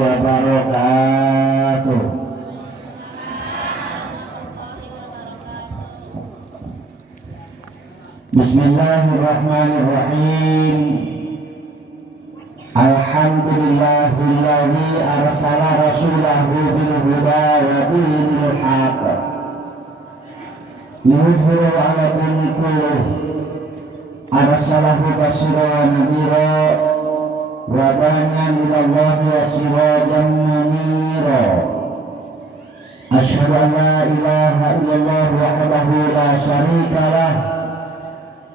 wabarakatuh. Bismillahirrahmanirrahim. Alhamdulillahilladzi arsala rasulahu bil huda wa dinil haq liyudhhirahu 'ala dini kullih. Arsalahu basyiran wa nadhira wa da'iyan ila Allahi wa sirajan munira. Asyhadu an la ilaha illallah wahdahu la syarika lah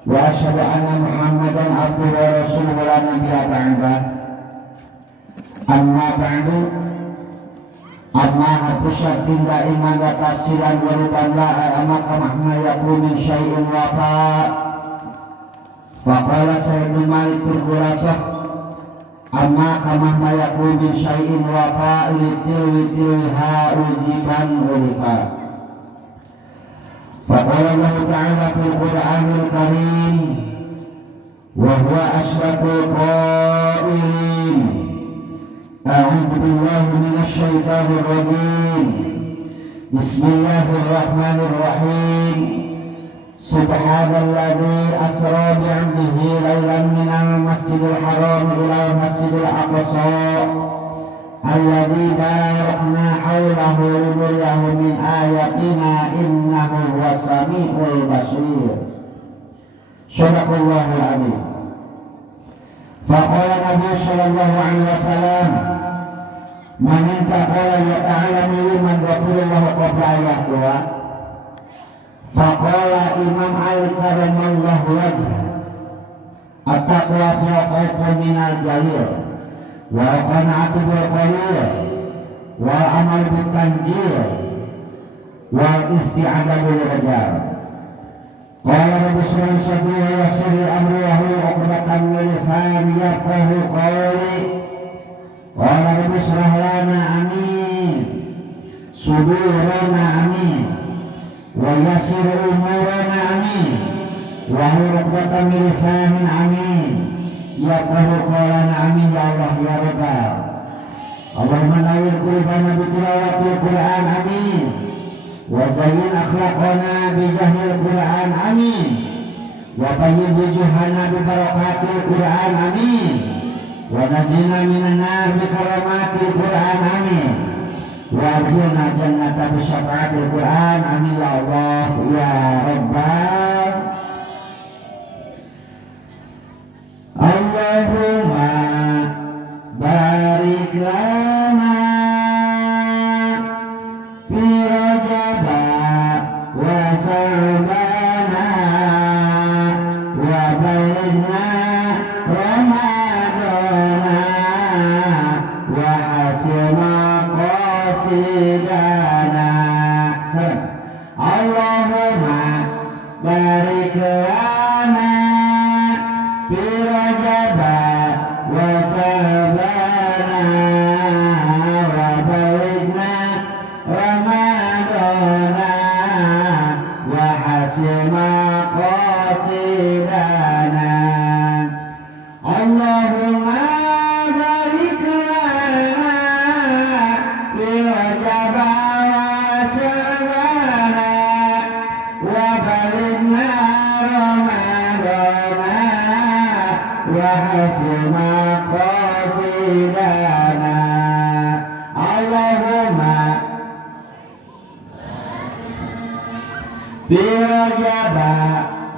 wa asyhadu anna Muhammadan abduhu wa rasuluhu la nabiyya ba'dah. Amma ba'du. Amma hapusat tinda iman wa tafsiran wa riban la amaka mahma yakun min syai'in wafa. Faqala Sayyidul Malik fil Khulasah, amma kamahma yakun min syai'in wafa litilha ujiban ulifa. Faqala Allah Ta'ala fil Qur'anil Karim, wa huwa asyraful qailin, a'udzu billahi minasy syaithanir rajim. Bismillahirrahmanirrahim. Subhanalladzi asra bi'abdihi lailan minal masjidil haram ilal masjidil aqsa alladzi barakna haulahu linuriyahu min ayatina innahu huwas samiul basir. Shadaqallahul adzim. Faqala Nabi sallallahu alaihi wasallam, man intaqala yata'alamu liman ghafirallahu qabla ayatuha. Faqala Imam Ali karamallahu wajhah, at-taqwa fil khawfi minal jalil wal qana'atu bil qalil wal amal bil tanjil wal isti'adatu bil rajal. Qala Rabbi sallallahu alaihi wasallam wa yassir amri wa hlul 'uqdatam min lisani yafqahu qawli. Qala Rabbi shrah lana amin sudurana amin wa yassir umurana amin wa hlul 'uqdatam min lisani amin yafqahu qawlana amin ya Allah ya Rabbal. Allahumma nawwir qulubana bi tilawatil Qur'an amin wa zayyin akhlaqana bi jahlil Qur'an amin wa bayyin wujuhana bi barakatil Qur'an amin wa najina minan nar bi karamatil Qur'an amin wa adkhilna jannata bi syafaatil Qur'an amin ya Allah ya Rabbal. Allahumma barik lana fi Rajab wa Sya'bana wa balighna Ramadana wa hasina qasidana. Allahumma barik lana fi Rajab wa Sya'bana wa balighna Ramadana wa hasina qasidana. Allahumma barik lana fi Rajab wa Sya'bana wa balighna Ramadana wa hasina qasidana. Allahumma fi Rajab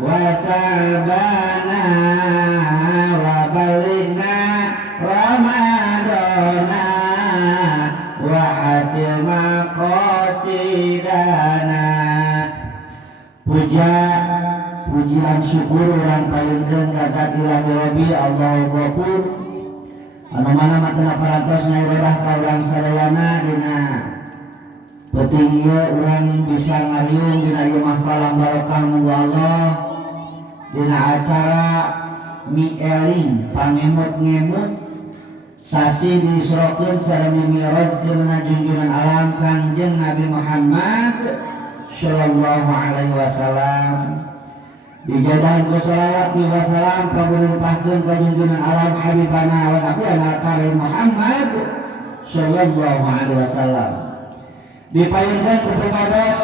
wa Sya'bana wa balighna Ramadana wa hasina qasidana. Pujian syukur urang palinkeun ka zat ilahi Rabbi Allahu Ghafur anu mana matana parantos ngaibadah ka urang sadayana dina penting ieu urang bisa ngariung dina ieu mahfalang barokah muga Allah dina acara mi'eling pangemut-ngemut sasi diisrokeun sareng mi'rajkeun ka junjungan alam Kangjeng Nabi Muhammad sallallahu alaihi wasallam. Dijadahan ku salawat wa salam pabulimpahkeun ka junjungan alam habibana wa nabiyana karim Muhammad sallallahu alaihi wasallam. Dipayunkeun ku pados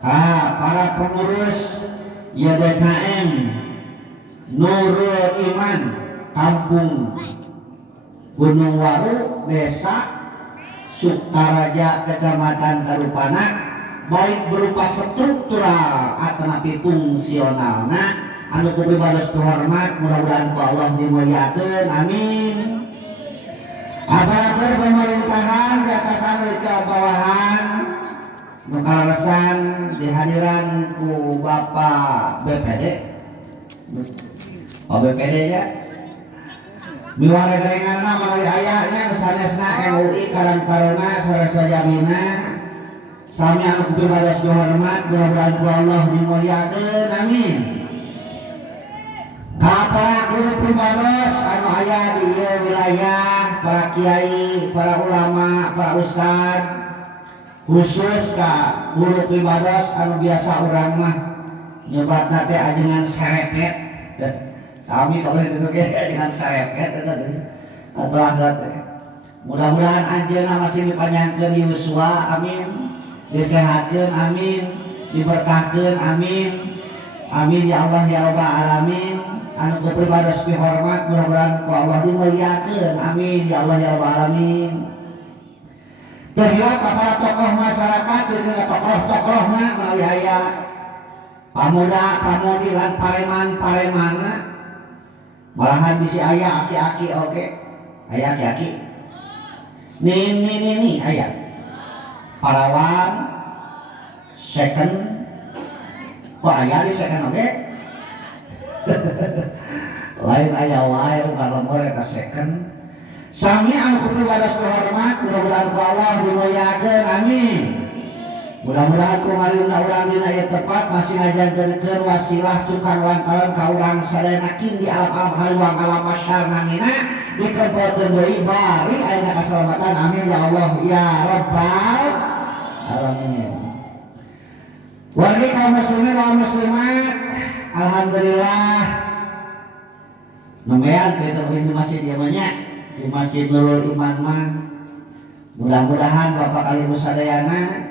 para pengurus YDKM Nurul Iman Kampung Gunung Waru, Desa Sukaraja, Kecamatan Karupana, baik berupa struktural atanapi fungsionalna anu kupibados hormat, mudah-mudahan ku Allah dimuliakeun, amin. Aparatur pemerintahan di atasan ke bawahan nukarasan dihadiran ku Bapak BPD, BPD ya miwara gerenganna melalui ayahnya sanesna MUI Karang Taruna sareng Jamina sami anu kupibados hormat, mudah-mudahan ku Allah dimuliakeun, amin. Para guru pribados anu aya di ieu wilayah, para kiai, para ulama, para ustad, khusus ka guru pribados anu biasa urang mah nyebatna teh ajengan sarepet. Kami kalau itu dengan sarepet eta teh. Mudah-mudahan anjeunna masih dipanjangkeun yuswa, amin. Disehatkeun, amin. Diberkahkeun, amin. Amin ya Allah ya rabbal alamin. Anu kupribados hormat, mudah-mudahan ku Allah dimuliakeun, amin ya Allah ya rabbal alamin. Terhilang para tokoh masyarakat jeung tokoh-tokohna melalui aya pamuda, pamudi lan pareman-paremanna. Malahan bisi aya aki-aki oge. Aya aki-aki. Nih aya. Parawan second. Kok aya di second oge? Lain aya wae kalembur eta second. Sami anu kupibados hormat, mudah-mudahan ku Allah dimuliakeun, amin. Mudah-mudahan kumarinna urang dina ieu tepat masih ngajankeun wasilah cukan lantaran ka urang sadayana kin di alam-alam haluang alam masyar namina dikempelkeun deui bari ayeuna kasalamatan, amin ya Allah ya rabbal alamin. Wargi kaum muslimin wal muslimat, alhamdulillah nemean kita di masjid ieu mah di Masjid Nurul Iman mah mudah-mudahan Bapak kali sadayana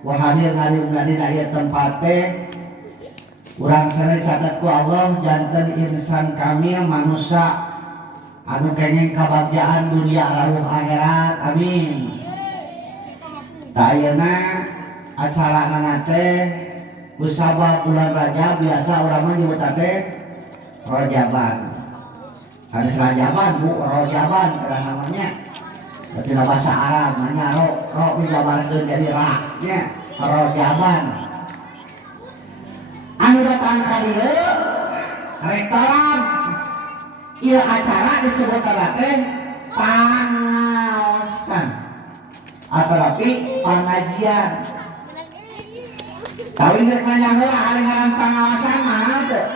ku hadir ngalungna dina ieu tempat teh urang sare catat ku Allah janten insan kamil manusia anu kenging kabagjaan dunia rawuh akhirat, amin. Ta ayeuna acarana teh busabab bulan Rajab biasa urang mah nyebutna teh Rajaban. Ada Rajaban, Bu, Rajaban pada namanya. Berarti bahasa Arab, namanya ro dijabarkeun jadi ra-nya, Rajaban. Anu datang ka dieu rektoran. Ieu acara disebut teh pangaosan. Atarapi pengajian. Tapi geus nyanyaheula ari ngaran pangaosan mahal teu?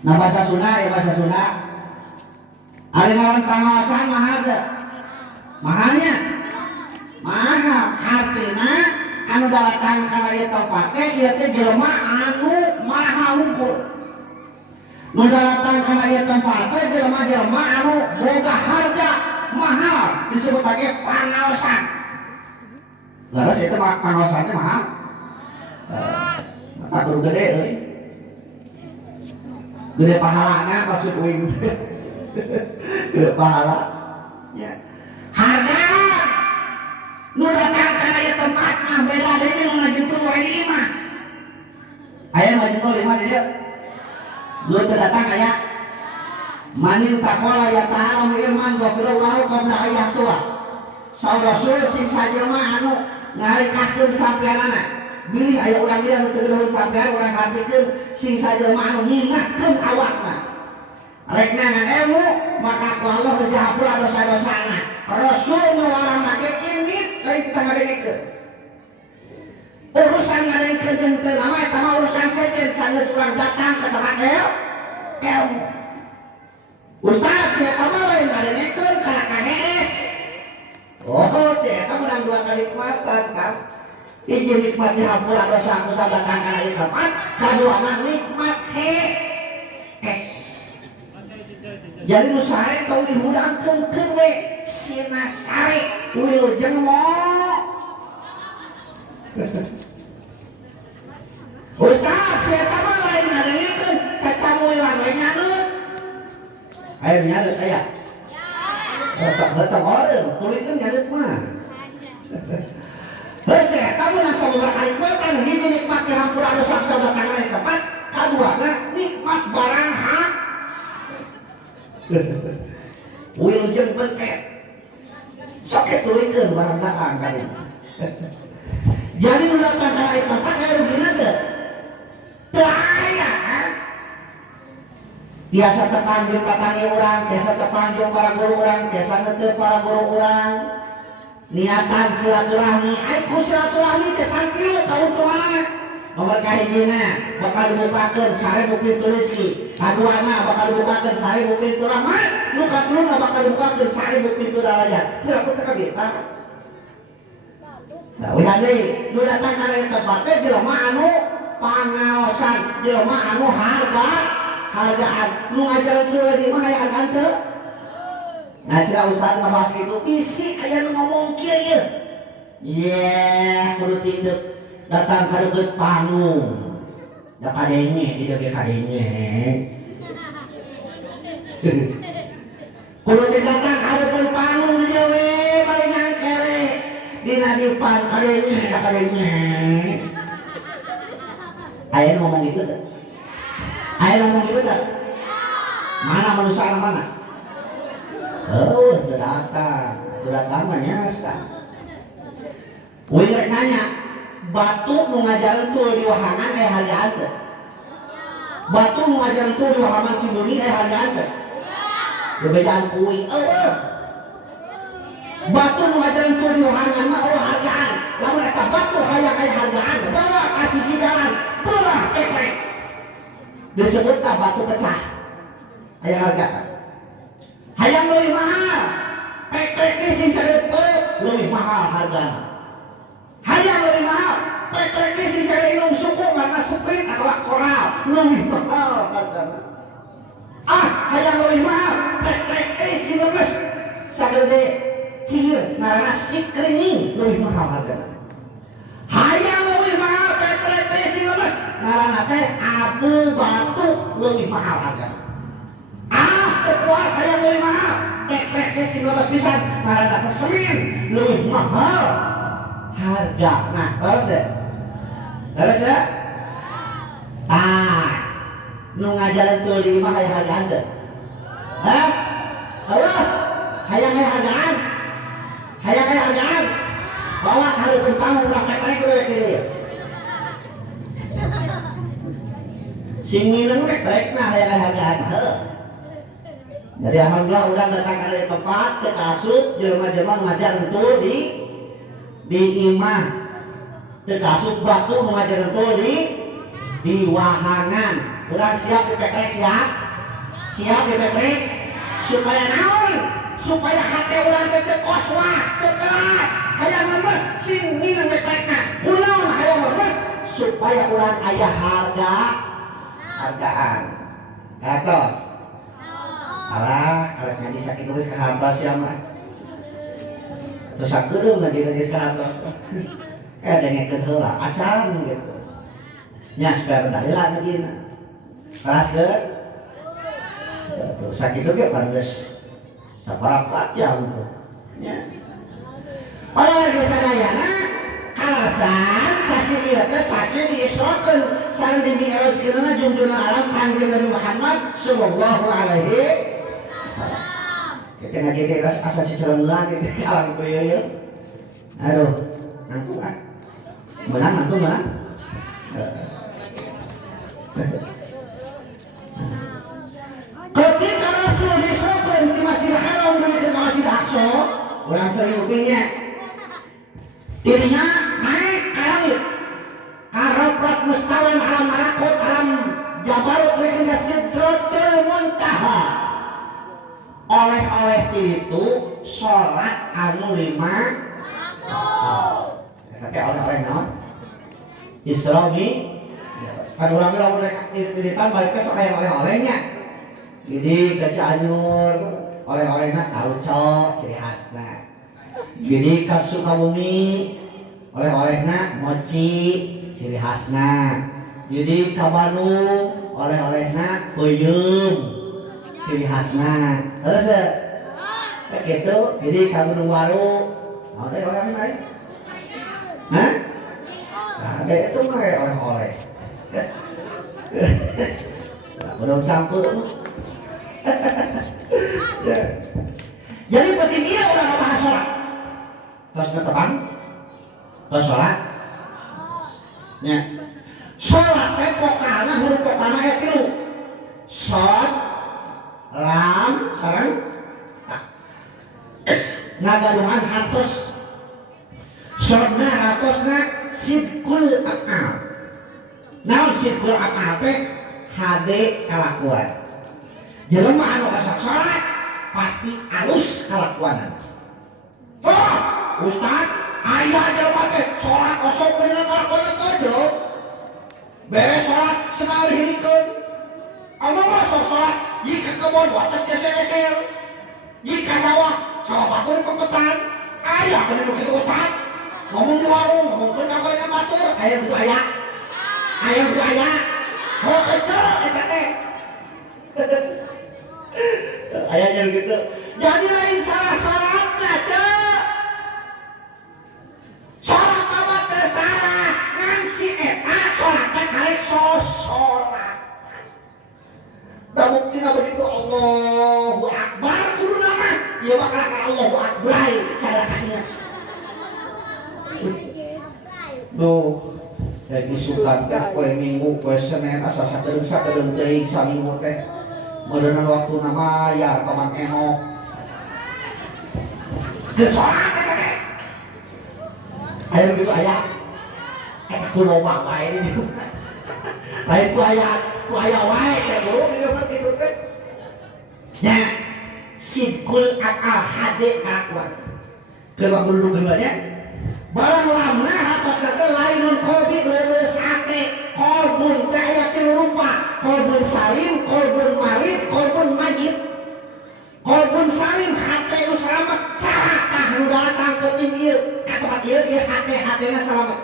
Nah bahasa Sunda ya bahasa Sunda. Ari ngaran pangaosan mahal teu? Mahalnya? Mahal. Artina anu datang kana ieu tempat teh ieu teh jelema anu mahal hungkul. Nu datang kana ieu tempat teh jelema-jelema anu boga harga mahal disebut lagi pangaosan. Laras itu pangaosan teh mahal. Mata kudu gede euy. Gede pahalana maksud uing. Gede pahala. Ya. Harga nu datang kana ieu tempat mah beda deui jeung ngajentul wae di imah. Aya ngajentul imah di dieu. Lu teu datang aya. Manin taqala ya ta'ala iman ghafirallahu qabla ayah tua. Saur Rasul sing sajelma anu ngarikahkeun sampeanana. Bilih aya urang ieu anu teu nuhun sampean urang hartikeun sing sajelma anu nginahkeun awakna. Rek ngangan ilmu maka ku Allah teu hapura dosa-dosana. Rasul melarang lagi ini lain kita ngadengkeun. Urusan ngadengkeun jeung teu lama eta mah urusan sejen sageus urang datang ka tempat ilmu. Ustaz siapa mah lain ngadengkeun kana KDS. Oh, si eta menang dua kali nikmatan kan. Hiji nikmat dihapura dosa ku sabatang kana ieu tempat, kaduana nikmat es. Jadi nu sae tong dihudangkeun we Sinasari Wilujeng mo Ustaz, siapa mah lain ngadengekeun cacamuilan we nyaneut. Aya nyaneut aya. Hetak ordeung, tulikeun nyaneut mah. Heuh, eta mah langsung berkali kuatan hiji nikmat yang hampura dosa datang lain tempat, kaduana nikmat barang hak. Wilujeng bengket. Sok tulikeun barang dagang kali. Jadi nu datang ka lain tempat aya rugina teu? Daya biasa terpanjung katangi orang, biasa terpanjung para guru orang, biasa ngeteu para guru orang. Niatan silaturahmi, ku silaturahmi teh pantilu kauntunganna. Nomor kahijina bakal dibukakeun 1000 pintu rezeki, kaduana bakal dibukakeun 1000 pintu rahmat, nu katiluna bakal dibukakeun 1000 pintu darajat. Piraku teh kabita. Nah, wih deui, nu datang ka lain tempat teh jelema anu pangaosan, jelema anu hargaan, nu ngajaran teu di mah aya hargaan teu. Nah, cenah ustaz ngabahas kitu, bisi aya nu ngomong kieu ieu. Yeh, kudu tinduk datang ka deukeut panggung. Da kadenge, di deukeut kadenge. Kudu datang ka deukeut panggung di dieu we, bari nyangkere. Dina dipan kadenge, da kadenge. Aya ngomong gitu tak? Aya ngomong gitu tak? Mana manusia mana? Oh, datang nyasa. Wih nanya, batu nu ngajaran tuh di wahangan aya hargaan teu? Batu nu ngajaran tuh di wahangan Cimbuni aya hargaan teu? Berbedaan kuing, batu nu ngajaran tuh di wahangan mah eueuh hargaan. Lamun eta batu hayang aya hargaan, bawa ka sisi jalan. Belah peklek disebut batu pecah aya harga hayang leuwih mahal peklek di sisi leuwih mahal hargana hayang leuwih mahal peklek di sisi inung suku karena sprint atau koral leuwih mahal hargana hayang leuwih mahal peklek di sisi lemes sagede cieur ngaranna sikringing leuwih mahal hargana hayang leuwih mahal peklek di sisi lemes ngaranna teh abu batu leuwih mahal hargana. Kepuas hayang leuwih mahal peklek teh 15 pisan ngaranna teh semin leuwih mahal hargana. Leres teh? Leres ya? Nu ngajaran teu di imah hayang hargaan teh? Hah? Eueuh, hayang aya hargaan. Hayang aya hargaan. Bawa hareupeun panggung urang peklek we kieu. Sing mineng peklekna hayang aya hargaan. Heuh. Jadi alhamdulillah urang datang ka tempat teu kasut jelema-jelema ngajar entul di imah. Teu kasut batu ngajar entul di wahangan. Urang siap dipeklek siap? Siap dipeklek? Supaya naon? Supaya hati urang teh teu koswah, teu keras, hayang lemes sing mineng peklekna. Kunaon hayang lemes? Supaya urang aya hargaan. Gatos. Alah, arek ngaji sakitu geus kahartos ya mah. Terus sakeureuh ngaji geus kahartos. Dengekeun heula acan gitu. Nya supaya rada heula ngajina. Kelaskeun. Terus sakitu ge pantes saparapat jam tuh. Nya. Aya geus sadayana alasan sasi ieu teh sasi diisrokeun sareng dimi'rajkeunna junjungan alam Kanjeng Nabi Muhammad sallallahu alaihi wasallam. Kita ngaji teh asa cicerenglang gitu alam ku ieu. Aduh, nangtung ah. Menang nangtung menang. Ketika Rasul disrokeun di Masjidil Haram menuju ke Masjidil Aqsa, urang sering upingnya dirinya naik ke langit kareprat mustawan alam malakut alam jabarut hingga Sidratul Muntaha. Oleh-oleh itu sholat anu 5 waktu oleh-oleh naon Isromi kan urang lamun rek aktivitas balik ke sok aya oleh-olehnya jadi ke Cianjur oleh-olehna tauco ciri khasna. Jadi ka Sukabumi oleh-olehna mochi ciri khasna. Jadi ka Bandung oleh-olehna peuyeum ciri khasna. Terus gitu. Jadi ka Gunung Baru oleh-oleh lain. Hah? Ada itu mah oleh-oleh. Belum sampai. Jadi penting dia orang bahas sholat. Pas ketebang, pas sholat. Ya. Sholat teh pokalna huruf pokalna aya 3. Shod, lam, sareng tak. Ngagaduhan hartos. Shodna hartosna sidqul aqal. Naon sidqul aqal teh? Hade kalakuan. Jelema anu kasak salat pasti alus kalakuanan. Oh, Ustaz, aya jelema teh salat kosong dengan kalakuan teh. Beres salat sekali hilikeun. Anu mah salat jika kebon wates geser-geser. Jika sawah batur pempetan. Aya kana nu kitu Ustaz. Ngomong di warung, ngomongkeun ka gorengan batur, aya begitu aya. Aya begitu aya. Oh, kecil eta teh. Ayahnya begitu. Jadi lain salah salatna, Cek. Salat apa teh salah, ngan si eta salat teh kali sosolat. Da buktina begitu Allahu Akbar kudu nama. Ieu bakal ka Allahu Akbar saya ingat. Duh, jadi sukan teh poe Minggu, poe Senin asa sakedeung teuing saminggu teh. Modern waktu nama ya Paman Enok. Geus salat eta teh. Aya begitu aya. Eta kuloba wae di dieu. Lain ku aya wae teh bro, di dieu mah kitu teh. Nya sidqul aqal hade kalakuan. Keur dulu geulanya. Barang lamna atas kata lainun kobi leureus ate kolbun teh aya 3 rupa kolbun salim, kolbun marid, kolbun mayit. Kolbun salim hate nu salamet saha tah nu datang penting ieu ka tempat ieu hatena salamet.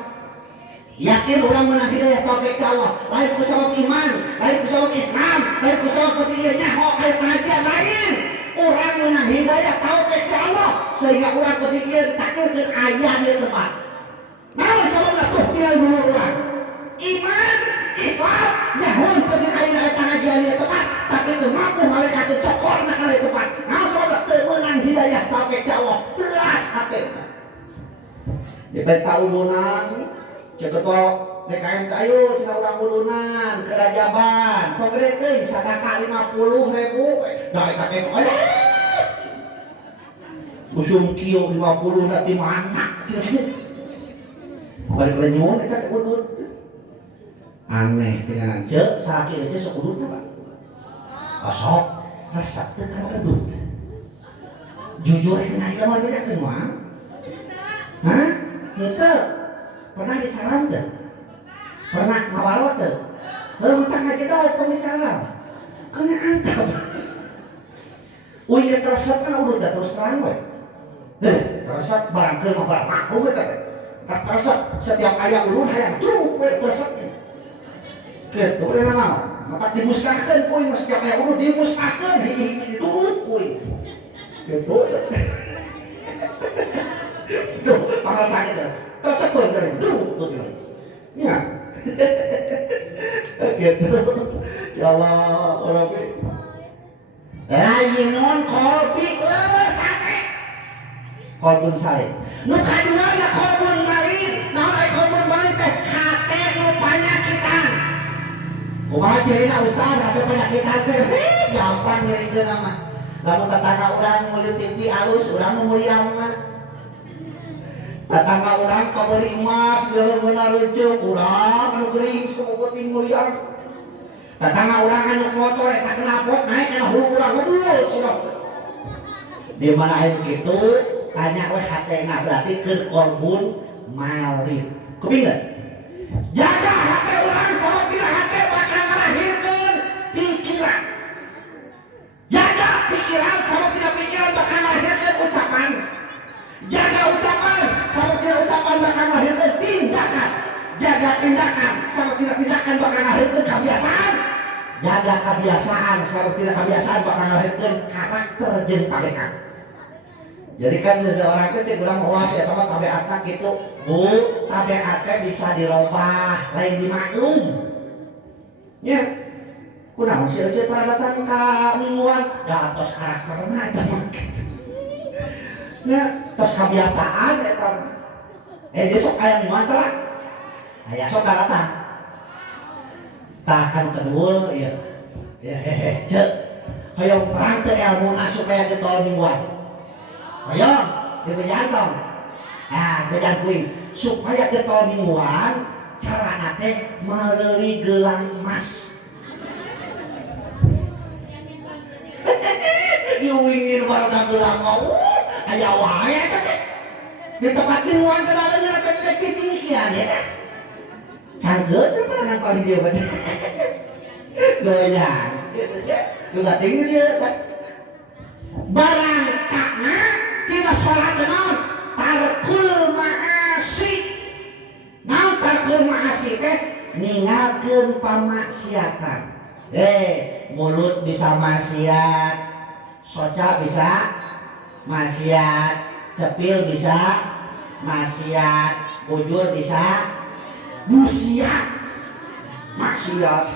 Yakin urang meunang hidayah taufik ka Allah lain ku sabab iman, lain ku sabab Islam, lain ku sabab penting ieu nyaho aya pengajian lain. Orang menang hidayah taufik ke Allah sehingga orang penting ieu ditakdirkeun aya di tempat. Naon sababna tuh tinggal dulu orang. Iman, Islam, nyahoan penting aya pengajian di tempat, tapi teu mampu malaikat teu cokorna ka di tempat. Naon sababna teu menang hidayah taufik ke Allah, teuras hatena. Dipet kaudunan, cek ketua DKM kayu cina urang udunan kerajaban pemberi teuing sadaka 50.000 dari KTP aya usum kieu 50 da ti mana cina kieu bari lenyun eta teh udud aneh dengan ceuk sakit aja sok udud apa kosok resep teh kana udud jujur kena ieu mah bedakeun mah hah henteu pernah disalam teh pernah ngawalot tuh mentang aja dong pembicaraan kena antap uing teresep kan udah terus terang we teresep barang ke mah barang aku we teh teresep setiap ayam ulun hayang tuh we teresepnya gitu we nama maka dimusnahkeun kuing setiap ayam ulun dimusnahkeun hiji-hiji diturut kuing gitu tuh pangal sakit teresep beun teh tuh ya gitu ya Allah Rabbi lainun kopi sate kolbun sale nu kadua ya kolbun malin naon aya kolbun malin teh hate nu panyakitan kumaha cirina Ustaz hate panyakitan teh gampang nyerikeun mah lamun tetangga urang meuli TV alus urang nu mulia mah tetangga orang kaberi emas dalam benar rujuk orang anu gering semoga mulia tetangga orang anu motor tak kena pot naik kena hulu orang ngedul sidok di mana air begitu tanya we hatena berarti keur kolbun malid kuping jaga hati orang sama tidak hati bakal melahirkan pikiran jaga pikiran sama tidak jaga tindakan sama tidak tindakan bakal ngahirkeun kebiasaan. Jaga kebiasaan sama tidak kebiasaan bakal ngahirkeun karakter jeung tabiat. Jadi kan seseorang itu cek urang wah saya tahu tabiatna kitu. Bu, tabiatnya bisa dirubah, lain dimaklum. Ya. Kunaon si Ece tara datang ka mingguan, da tos karakterna eta mah. Ya, tos kebiasaan eta. Besok aya mingguan tara. Aya sok datang. Tah kan kedua ieu. Ya cek. Hoyong perang teh ilmuna supaya ditol mingguan. Hoyong, dibejan tong. Nah, bejan kuing supaya ditol mingguan, carana teh meuli gelang emas. Diuingin warga gelang mau aya wae eta teh. Di tempat mingguan teh lalu kita cicing kian ya teh. Cangkeun cenah panangan paling dia bae. Goyang. Juga tinggi dia kan. Barang takna tidak salat naon tarkul ma'asi. Naon tarkul ma'asi teh ninggalkeun pamaksiatan. Mulut bisa maksiat, soca bisa maksiat, cepil bisa maksiat, bujur bisa musiat, maksiat,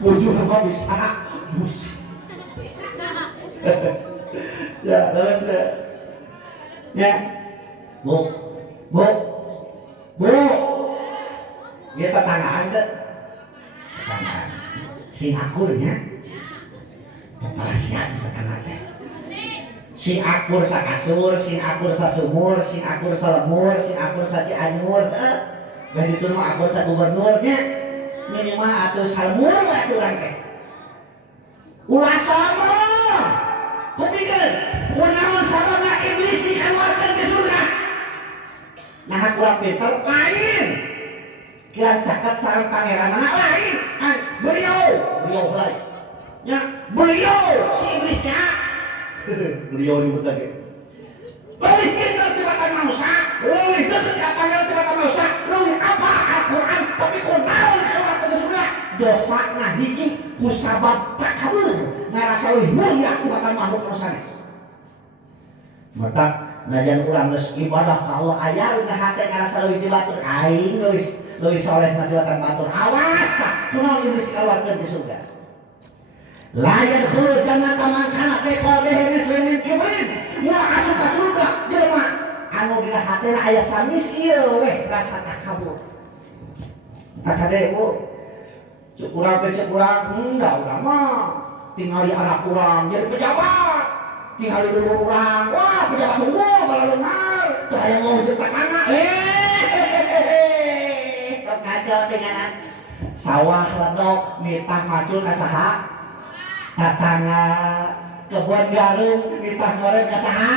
bujur apa bisa musiat. Ya terus ya, bu, dia tetanggaan deh, tetanggaan. Sing akurnya kepala siap di tetangga teh. Sing akur sa kasur, sing akur sa sumur, sing akur sa lemur, sing akur sa Cianjur. Dan itu mah akur sa gubernurnya. Minimal atuh salmur we aturan teh. Ulah sama. Kupikeun, kunaon sababna iblis dikeluarkeun ke surga. Nah kurang pinter lain. Kira caket sareng pangeran anak lain kan beliau lain ya beliau si iblisnya beliau nyebut lagi lebih pintar tibatan manusia lebih dekat ke pangeran tibatan manusia lebih apa Al-Quran tapi kunaon kalau ke surga dosa nah hiji kusabab takabur ngarasa leuwih mulia tibatan makhluk manusia mata najan urang geus ibadah ka Allah aya dina hate ngarasa leuwih dibatur aing leuwih soleh mah tibatan batur awas tah kunaon iblis kaluarkeun di surga layan khulu jannata man kana fi qalbihi muslimin kibrin moal asup ka surga jelema anu dina hatena aya sami sieu weh rasa takabur tak kade bu cukurang teh cukurang da urang mah tingali anak urang jadi pejabat tingali dulu urang wah pejabat unggul balaleungar teu aya ngeujeuk tetangga kacau dengan sawah redok mitah macul ka saha tatangga kebun garum mitah ngoreng ka saha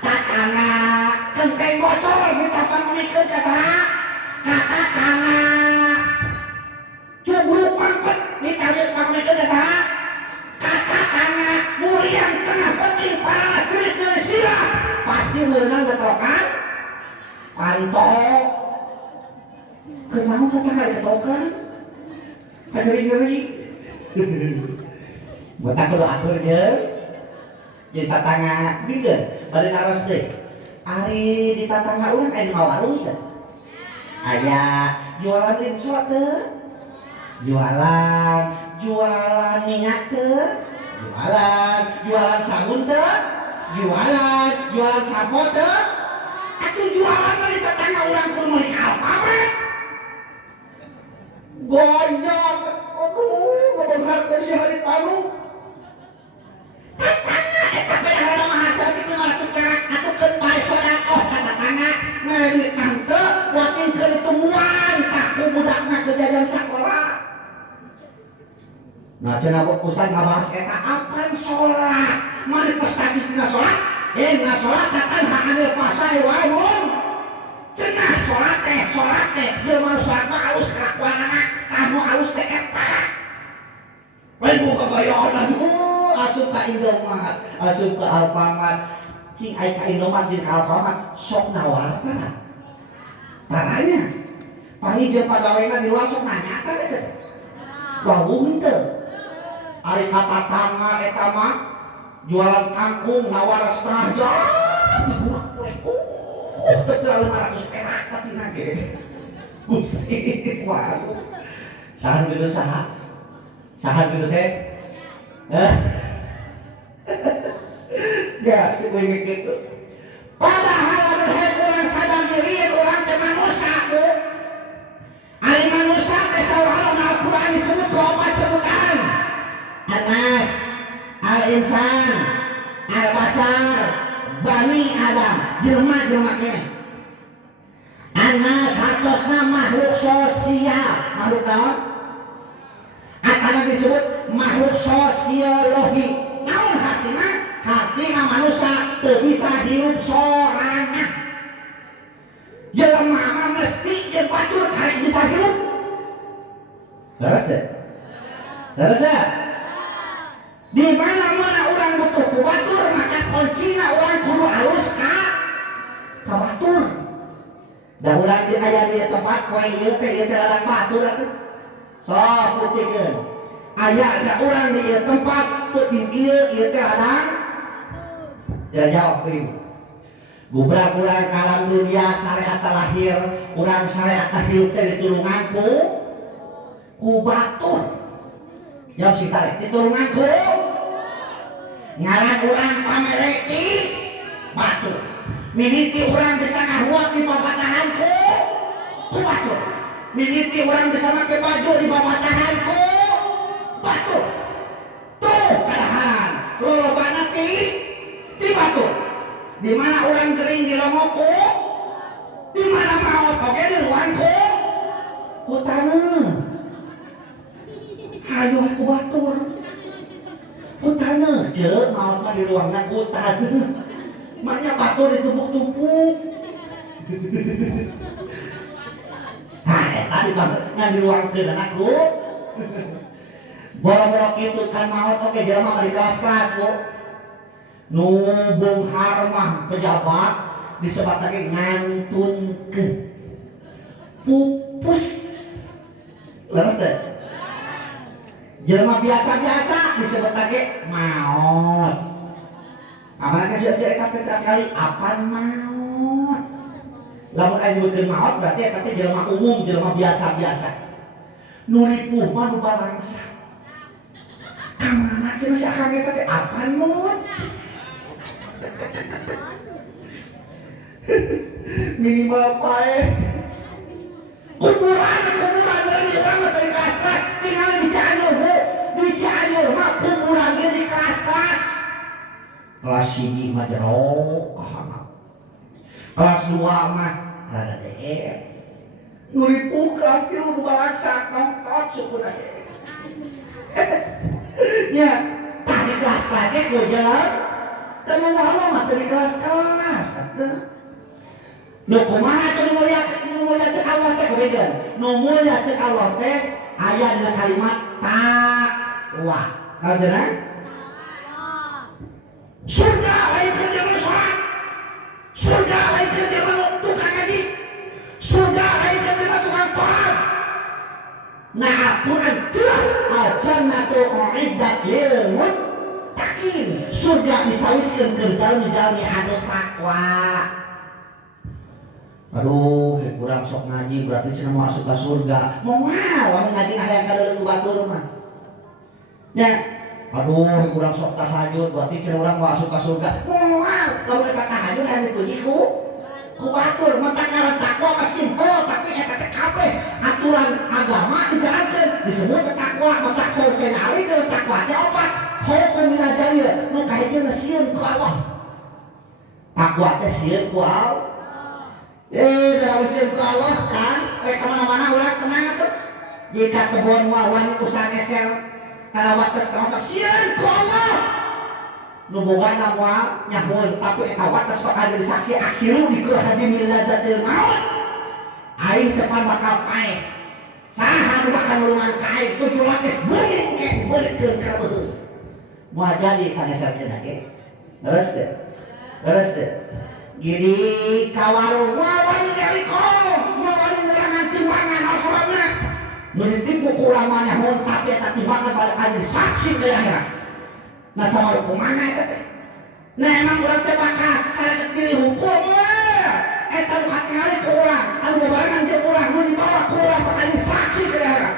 tatangga kenteng bocor mitah pamulikeun ka saha ka tatangga cubruk mampet mitah pamulikeun ka saha ka tatangga muriang tengah penting paranas geulis sirah pasti meunang getrokan pantok kenapa tetangga diketokan ngeri buat aku doa akhirnya jadi tetangga bikin bari naros deh hari di tetangga urang aya nu warung teh aya jualan rinso teh jualan minyak teh jualan sabun teh jualan sampo teh atuh jualan bari tetangga urang kudu meuli alfabet goyang, aduh, ngebenharkan si hari tanu. Tetangga, eta pedang mahasiswa itu 500 perak, atukeun bae sodakoh ka tetangga, ngelit tante, watingkeun ditungguan, tak ku budakna kejajan sakola. Nah, cenah Ustaz ngabahas eta apan sholat, manifestasi dina sholat, dina sholat tatan hakanil pasai wae mun. Cenah sholat teh jelema sholat mah alus kelakuanna kamu alus teh eta lain buka gayaan aduh asup ka Indomaret asup ka Alfamart cing aya ka Indomaret jeung Alfamart sok nawarna caranya Panggil pegawainya di luar sok nanya kan itu. Bau henteu. Ari kata tama eta mah jualan kangkung nawar setengah jam dibuat-buat. Tapi 500 perak tapi nage. Gusti, waduh. Sahan gitu saha? Sahan gitu teh? Ya, coba gitu. Padahal menurut orang sadar diri orang teh manusia, Bu. Ari manusia teh saurang Al-Qur'an disebut 24 sebutan. Anas, Al-Insan, Al-Basar, Bani Adam, jelema-jelema keneh. Anas hartosna makhluk sosial, makhluk naon? Atana disebut makhluk sosiologi. Naon hartina? Hartina manusia teu bisa hirup sorangan. Jelema mah mesti jeung batur karek bisa hirup. Terus deh. Terus deh. Di mana-mana orang butuh ku batur, maka kuncina orang kudu alus ka batur. Da urang di aya di tempat poe ieu teh ladang batur atuh. Sok buktikeun. Aya da urang di ieu tempat peuting ieu teh ladang. Ya jawab ieu. Gubrak urang ka alam dunia sareat lahir, urang sareat hirup teh ditulungan ku batur. Jawab si tarik ditulungan ku ngaran urang pamereki batur. Mimiti urang bisa ngahuap di babatahan ku batur. Mimiti urang bisa make baju di babatahan ku batur. Tuh kadahan lolobana ti batur. Di mana orang gering di lomoku, di mana maot oke di ruangku, putana. Hayu aku batur. Putana, cek maot mah di ruangnya putana. Maknya batur ditumpuk-tumpuk. Nah, tadi ngan di ruang keun anakku. Boro-boro kitu kan maot oke jelema mah di kelas-kelas, Bu. Nu bonghar mah pejabat disebut lagi ngantunkeun. Pupus. Leres teh? Jelema biasa-biasa disebut lagi maot. Amanake sia cek eta kali apan maot. Lamun aya nyebutkeun maot berarti eta teh jelema umum, jelema biasa-biasa. Nu ripuh mah nu barangsa. Kamana cenah si akang eta teh apan maot? Minimal pae kuburan dari orang dari kelas-kelas tinggal di Cianjur, Bu. Di Cianjur mah kuburan di kelas-kelas. Kelas 1 mah jero ahanap. Kelas 2 mah rada deer. Nu ripuh kelas 3 nu balaksa nongtot suku dah. Ya, tadi kelas-kelas ge ku jalan. Temu Allah mah tadi kelas-kelas atuh. Nu kumaha teh nu mulia cek Allah teh kubegeun. Nu mulia cek Allah teh aya dina kalimat taqwa. Kajenah? Surga lain kerja salat. Surga lain kerja tukang ngaji. Surga lain kerja tukang taat. Nah, Al-Qur'an jelas al-jannatu uiddat lil muttaqin. Surga dicawiskeun keur jalmi-jalmi anu takwa. Aduh, kurang sok ngaji berarti cenah masuk ke surga. Moal lamun ngaji hayang kadeuleut ku batur mah. Ya, aduh, kurang sok tahajud berarti cenah urang masuk ke surga. Moal lamun eta tahajud hayang dipuji ku batur. Mata ngaran takwa mah simpel tapi eta teh kabeh aturan agama dijalankeun disebut takwa. Mata saeuseuna ari ke takwa teh opat. Hukum ngajarieu nu kahiji sieun ku Allah. Takwa teh sieun ku Allah. Kalau sieun ku Allah kan, kemana-mana urang tenang atuh. Jika kebon wani usaha ngesel kana wates kamasap sieun ku Allah. Nu bogana moal nyahun tapi eta wates kok ada saksi aksiru dikeun hadi miladatil maut. Aing tepan bakal pae. Saha nu bakal nulungan ka aing 7 lapis beuning ke beulikeun ka beuteung. Moal jadi kana sarjana ge. Terus deh. Jadi kawarung wawani dari kau, wawani ngurangan timbangan nu ditipu ku urang mah nyaho tapi eta timbangan balik ka jadi saksi di akhirat. Nah sama hukumanna eta teh. Nah emang urang teh bakal sarekat diri hukum we. Eta nu katingali ku urang, anu babarengan jeung urang nu dibawa ku urang bakal jadi saksi di akhirat.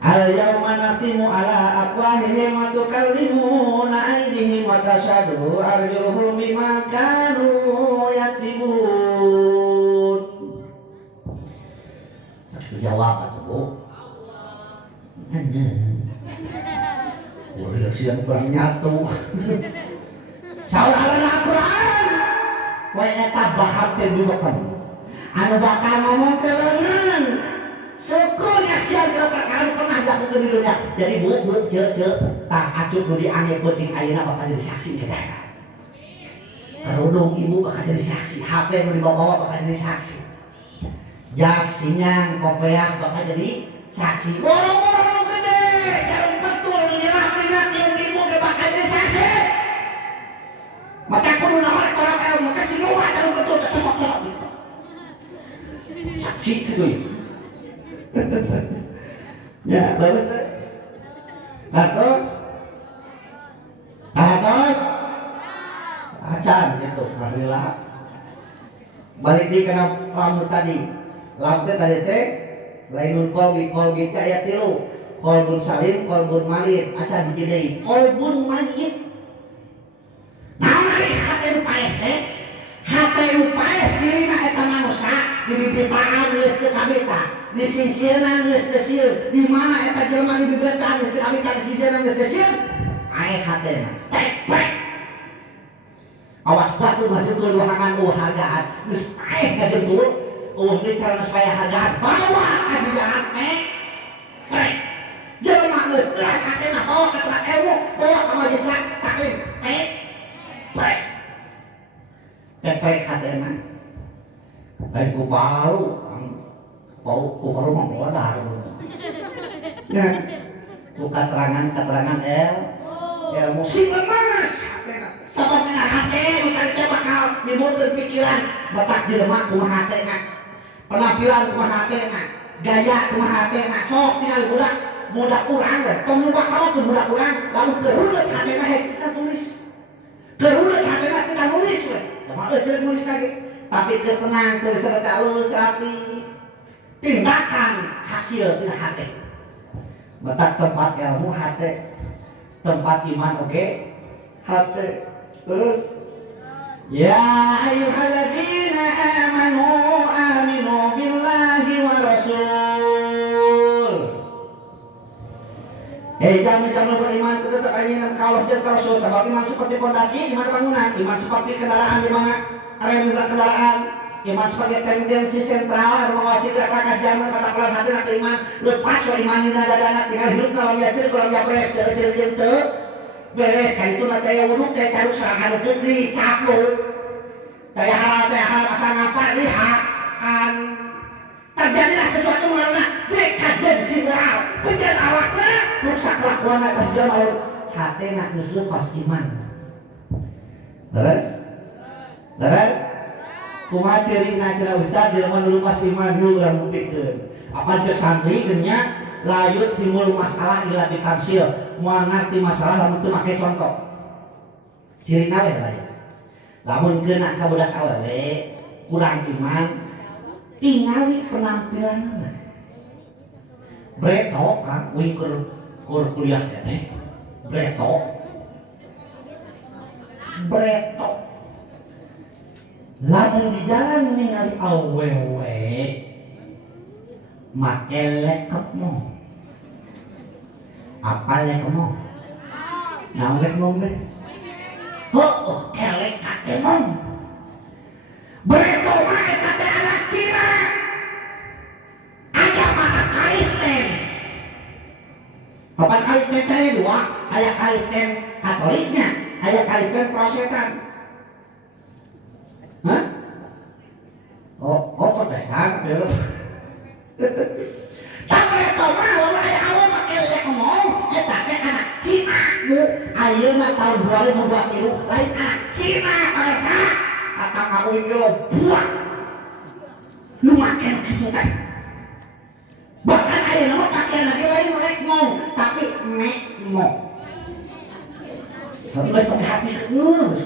Al yauma naqimu ala afwahihim wa tukallimuna aydihim wa tashhadu arjuluhum bima kanu yaksibun. Jawab atuh Bu. Boleh siang kurang nyatu. Saurana Al-Qur'an. Wae eta bahar teh dibukan. Anu bakal ngomong teh leungeun. Syukurnya siang kalau perkara pernah dilakukan di dunia. Jadi bu, tak acuh nu dianggap penting ayeuna bakal jadi saksi kita. Kerudung ibu bakal jadi saksi, HP nu dibawa bakal jadi saksi. Jas sinyang kopeak bakal jadi saksi. Boro-boro nu gede, jarum betul nu dilapingan yang ibu ge bakal jadi saksi. Mata kudu nama orang ilmu teh sinua jarum betul cocok. Saksi kitu ya. Ya, terus acan gitu, alhamdulillah. Balik di kena lampu tadi teh lainun kolbi teh aya 3. Kolbun salim, kolbun malit, acan dijidei kolbun malit. Naon ari hate nu paeh teh? Hate nu paeh cirina eta manusia dibibitaan geus teu kabeta. Di sisieuna geus teu sieun. Di mana eta jelema dibibitaan geus teu kabeta di sisieuna geus teu sieun? Paeh hatena. Pek. Awas batu maju ke luhangan hargaan. Geus paeh kajentul. Ini cara supaya hargaan. Bawa kasih jangan pek. Jelema geus keras hatena bawa ka tempat ilmu, bawa ka majelis taklim. Pek. Pek hatena. Baik ku baru baru mah modal. Ya. Ku keterangan ilmu sing lemas. Sababna hate mikir teh bakal dimulkeun pikiran batak jelema kumaha hatena. Penampilan kumaha hatena, gaya kumaha hatena. Sok tinggal budak urang we. Tong nu bakal teh budak urang lamun kerudet hatena hek kita tulis. Kerudet hatena kita nulis we. Tama eueuh nulis lagi. Tapi tenang, terserta halus, rapi. Tindakan hasil tina hate. Batak tempat ilmu hate, tempat iman oke hate. Terus ya ayyuhalladzina aminu billahi wa rasul. Jamu beriman kita tetap ingin kalau jeung ka Rasul sabab iman seperti fondasi di mana bangunan, iman seperti kendaraan di mana rem kendaraan. Iman sebagai tendensi sentral mengawasi gerak-gerak zaman kata pelan hati nak iman lepas wa iman dina dadana tinggal hidup kalau dia ciri kalau dia beres ciri jeung teu beres ka itu na teh wuduk teh caruk serangan hukum di caplu teh hal asal ngapa lihat terjadilah sesuatu mengenai dekadensi moral penjahat awakna rusak kelakuan atas jalan hati nak geus lepas iman. Terus kumaha cirina cenah ustaz jelema nu lepas iman dulu urang buktikeun. Apa cek santri nya layut timbul masalah ila ditamsil. Moal ngarti masalah lamun teu make contoh. Cirina we lah ya. Lamun keuna ka budak awewe kurang iman tingali penampilanna. Bretok kan uing kur kuliah keneh. Bretok. Lamun di jalan ningali awewe make lekepno. Apa lekepno? Naon lekepno teh? Heuh, kelek katemon. Bereto mah eta teh anak Cina. Agama Kristen. Papan Kristen teh dua, aya Kristen Katoliknya, aya Kristen Protestan. Hah? Oh, Protestan ya. Tapi eta mah lamun aya awal make lek ngomong eta teh anak Cina. Ayeuna tahun 2023 lain anak Cina bangsa. Kata ngauing ge buat. Nu make kitu teh. Bahkan aya nama pakaian lagi lain lekmong tapi mekmong. Harus hati-hati geus.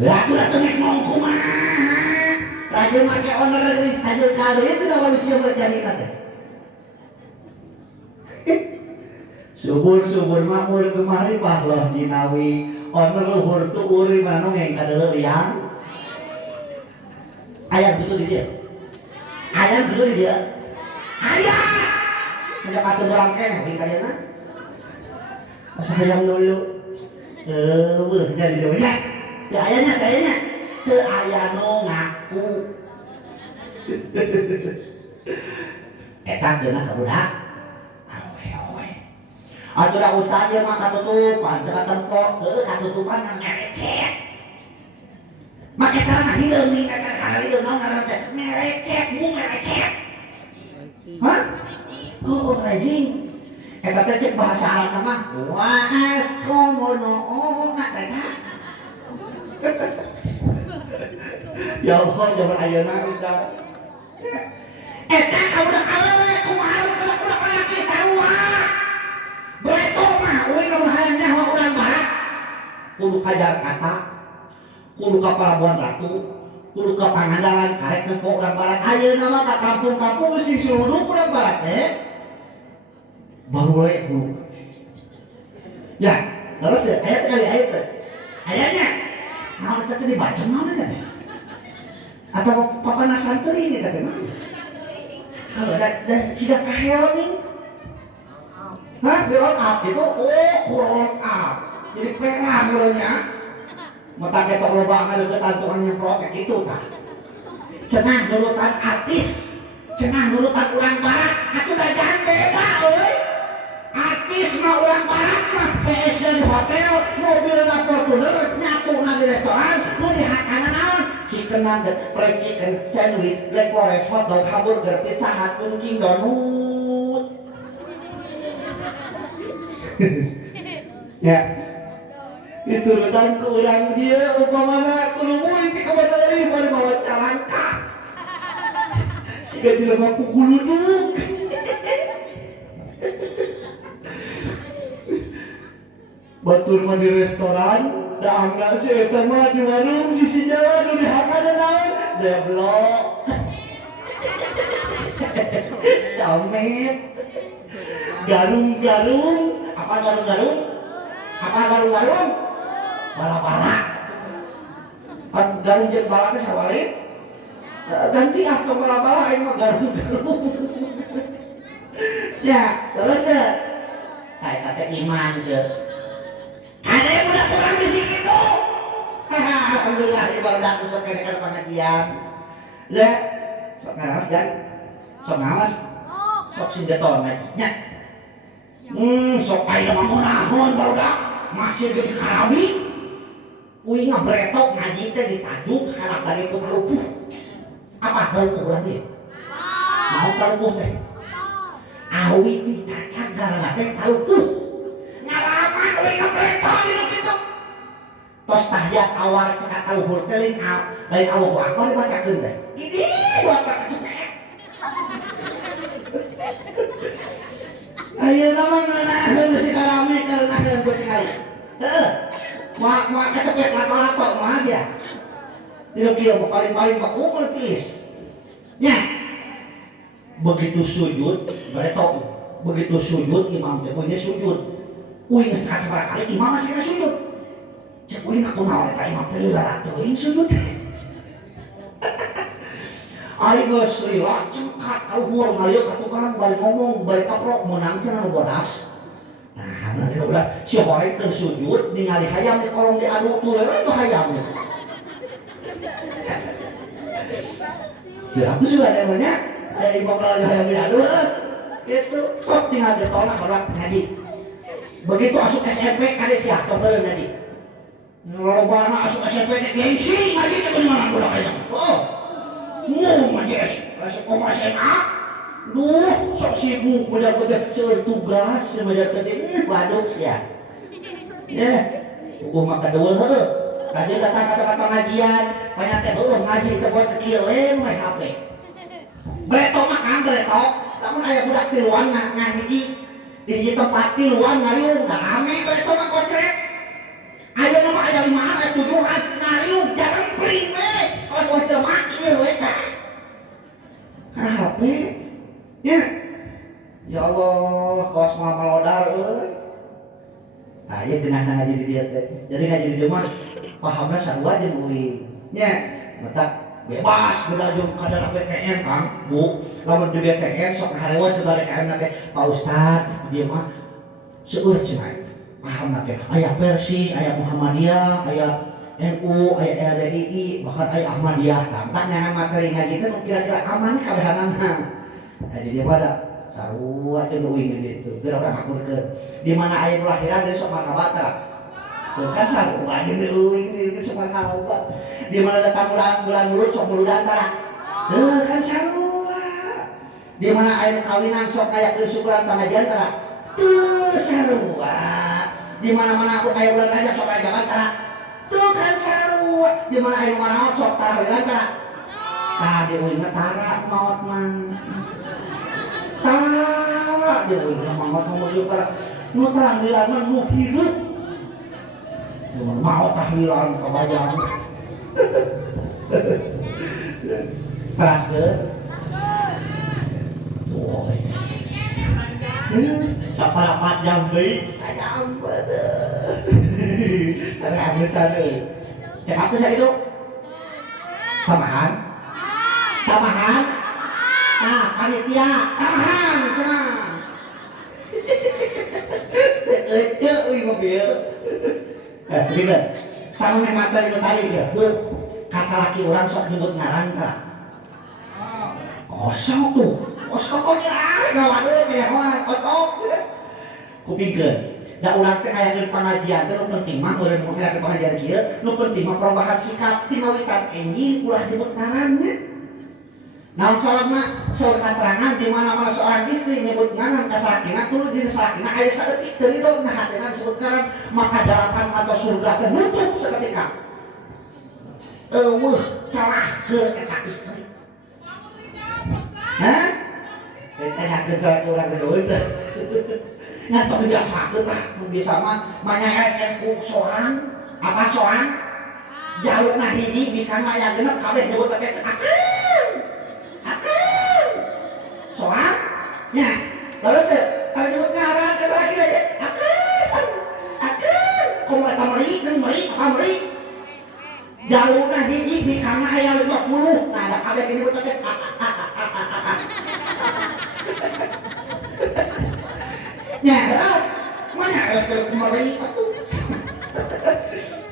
Lah udah teu mekmong kumaha? Raja make owner geus hasil kado itu da manusia berjadi teh. Subur-subur makmur kemari pahloh jinawi owner luhur tu uri mana ngeng kadeuleung liang. Aya gitu di dia. Aya gitu di dia. Aya. Menjak atuh urang keneh di kadieu na. Asa hayang dulu. Weuh jadi dia nya. Teu ayanya, teu aya nu ngaku. Eta geuna ka budak. Atuh da ustaz ieu mah katutupan, teu katempok, katutupan yang merecet. Make cara hideung ning kana hideung naon ngaranna teh? Merecet, mu merecet. Hah? Oh, rajing. Eta teh cek bahasa Arab mah waas komono eta. Ya Allah, zaman ayeuna ustaz. Eta kabudak awewe kumaha budak laki sarua. Bereto mah euy kamu hayang nyawa urang barat. Kudu kajar kata, kudu ka Pelabuhan Ratu, kudu ka Pangandaran karek nempo urang barat. Ayeuna mah ka kampung-kampung sing suluduk urang barat teh. Baru we kudu. Ya, terus ayat kali ayat teh. Ayatnya naon eta teh dibaca naon eta teh? Atau papana santri ini teh mah? Kalau da siga kaheon nih. Hah? Quran up itu? Oh, Quran up. Jadi perang mulanya. Mata ketok loba ngadeuketan tukang nyemprot kayak gitu tah. Cenah nurutan artis, cenah nurutan urang barat, atuh dajahan beda euy. Artis mah urang barat mah PS di hotel, mobilna Fortuner, nyatuna di restoran, nu di hakana naon? Chicken nugget, fried chicken, sandwich, black forest, hotdog, hamburger, pizza hut, Dunkin Donut. Ya, itu rutan ke urang dia upamana kudu murid ti kabatari bari bawa calangka. Siga dilema ku kuluduk. Batur mah di restoran, da angga si eta mah di warung sisi jalan nu dihakana naon? Deblok. Comet. Garung-garung, apa garung-garung? Apa garung-garung? Bala-bala. Kan garung jeung bala teh sawalik. Ganti atau bala-bala aing mah garung-garung. Ya, terus ya. Kayak teh iman je. Ada yang udah kurang di situ. Alhamdulillah ibadah aku sok kene kan pengajian. Lah, sok ngawas dan sok ngawas. Sok sindeton nya. Sok aya mah munahun barudak masih di karabi. Uing ngabretok ngaji teh ditajuk halak bagi ku talupuh. Apa talupuh urang ieu? Mau talupuh teh. Awi dicacak gara teh talupuh. Ngalaman uing ngabretok dinu kitu. Tos tahiyat awal cekak kaluhur teh lain Allahu Akbar dibacakeun teh. Idih bapak kecepet. Ayeuna mah ngeunaheun di karame karena geus tingali. Heuh. Moal kecepet lato-lato mah sia. Dinu kieu paling-paling baku ngeultis. Nya. Begitu sujud, bareto. Begitu sujud imam teh punya sujud. Uing geus sabaraha kali imam masih kana sujud. Cek uing aku naon eta imam teh lila teuing sujud. Ari geus lila cengkat kaluhur ngalieu ka tukang bari ngomong bari kaprok meunang cenah nu bodas. Nah, nanti udah si horeng keur sujud ningali hayam di kolong diaduk tuleuh itu hayam. Ya aku juga namanya ada imam kalau hayam diaduk itu sok tinggal ditolak orang ngaji. Begitu asup SMP kade sia tongeureun ngaji. Lolobana asup SMP teh gengsi ngaji teh beunang budak aya. Oh. Ngaji sekolah SMA. Duh, sok sibuk banyak kerja seueur tugas banyak kerja baduk sia. Ya, hukum mah kadeul heueuh. Rajin datang ka tempat pengajian, banyak teh heueuh ngaji teh buat kieu we HP. Beretok mah kan beretok. Namun aya budak tiluan ngahiji di hiji tempat tiluan ngaliung da rame beretok mah kocret. Aya nama aya 5an aya 7an ngaliung jarang pring we. Kos wajah makil we tah. Kenapa? Ya. Ya Allah, kos mah malodar euy. Nah, ieu geunah ngaji di dieu teh. Jadi ngaji di dieu mah pahamna sarua jeung uing. Nya, matak bebas beda jeung kadar BKN Kang, Bu. Lamun di BKN sok harewas ke BKN na teh, Pak Ustad, dieu mah seueur cenah. Pahamna teh aya Persis, aya Muhammadiyah, aya NU, aya LDII, bahkan aya Ahmadiyah. Tak nyangan materi ngaji teh kira-kira aman kabehanana. Jadi dia pada sarua jeung uing gitu. Geus urang akurkeun. Di mana aya lahiran dari sok marhabat tah. Tuh kan sarua jeung uing di sok marhabat. Di mana datang bulan mulut sok muludan tah. Tuh kan sarua. Di mana aya kawinan sok aya syukuran pengajian tah. Tuh sarua. Di mana-mana aku aya bulan Rajab sok aya jabat tah. Tuh kan sarua. Di mana aya marawat sok tarawehan tah. Tah di uing mah tara maot mah. Tara di uing mah maot mah ieu para nu tahlilan mah nu hirup. Maot tahlilan kabajang. Paraskeun. Boy. Saparapat jam deui, sajam beudeuh. Ada agesan deui. Cek apa sih itu? Tamahan. Tamahan. Ah, panitia, tamahan cenah. Ece euy mobil. Tapi kan sama meh materi nu tadi ya. Bu, kasalaki urang sok nyebut ngaran tah. Kosong tuh. Kosong kok gawan deui teh mah kosong. Kupingkeun. Da urang teh aya pengajian teh nu penting mah urang nu aya pengajian kieu, nu penting mah perubahan sikap ti ngawitan enjing ulah nyebut ngaran nya. Naon sababna? Saur katerangan di mana-mana seorang istri nyebut ngaran ka salakina tuluy dina salakina aya saeutik teu ridho nah hatena disebut ngaran maka dalapan atau surga teh nutup saketika. Eueuh calahkeun eta istri. Hah? Eta ngakeun salaki urang deui teh. Ngantos dibiasakeun lah, mun biasa mah manyaet ku soang, apa soang? Jalurna hiji bikang aya genep kabeh nyebut teh akeun. Soal, ya, lalu kalau nyebut ngaran ke lagi aja, akan, kamu eta meri, apa meri? Jalurna hiji di kana aya 50, nah ada kabeh ini nyebut teh, ya, mana ada meri atuh,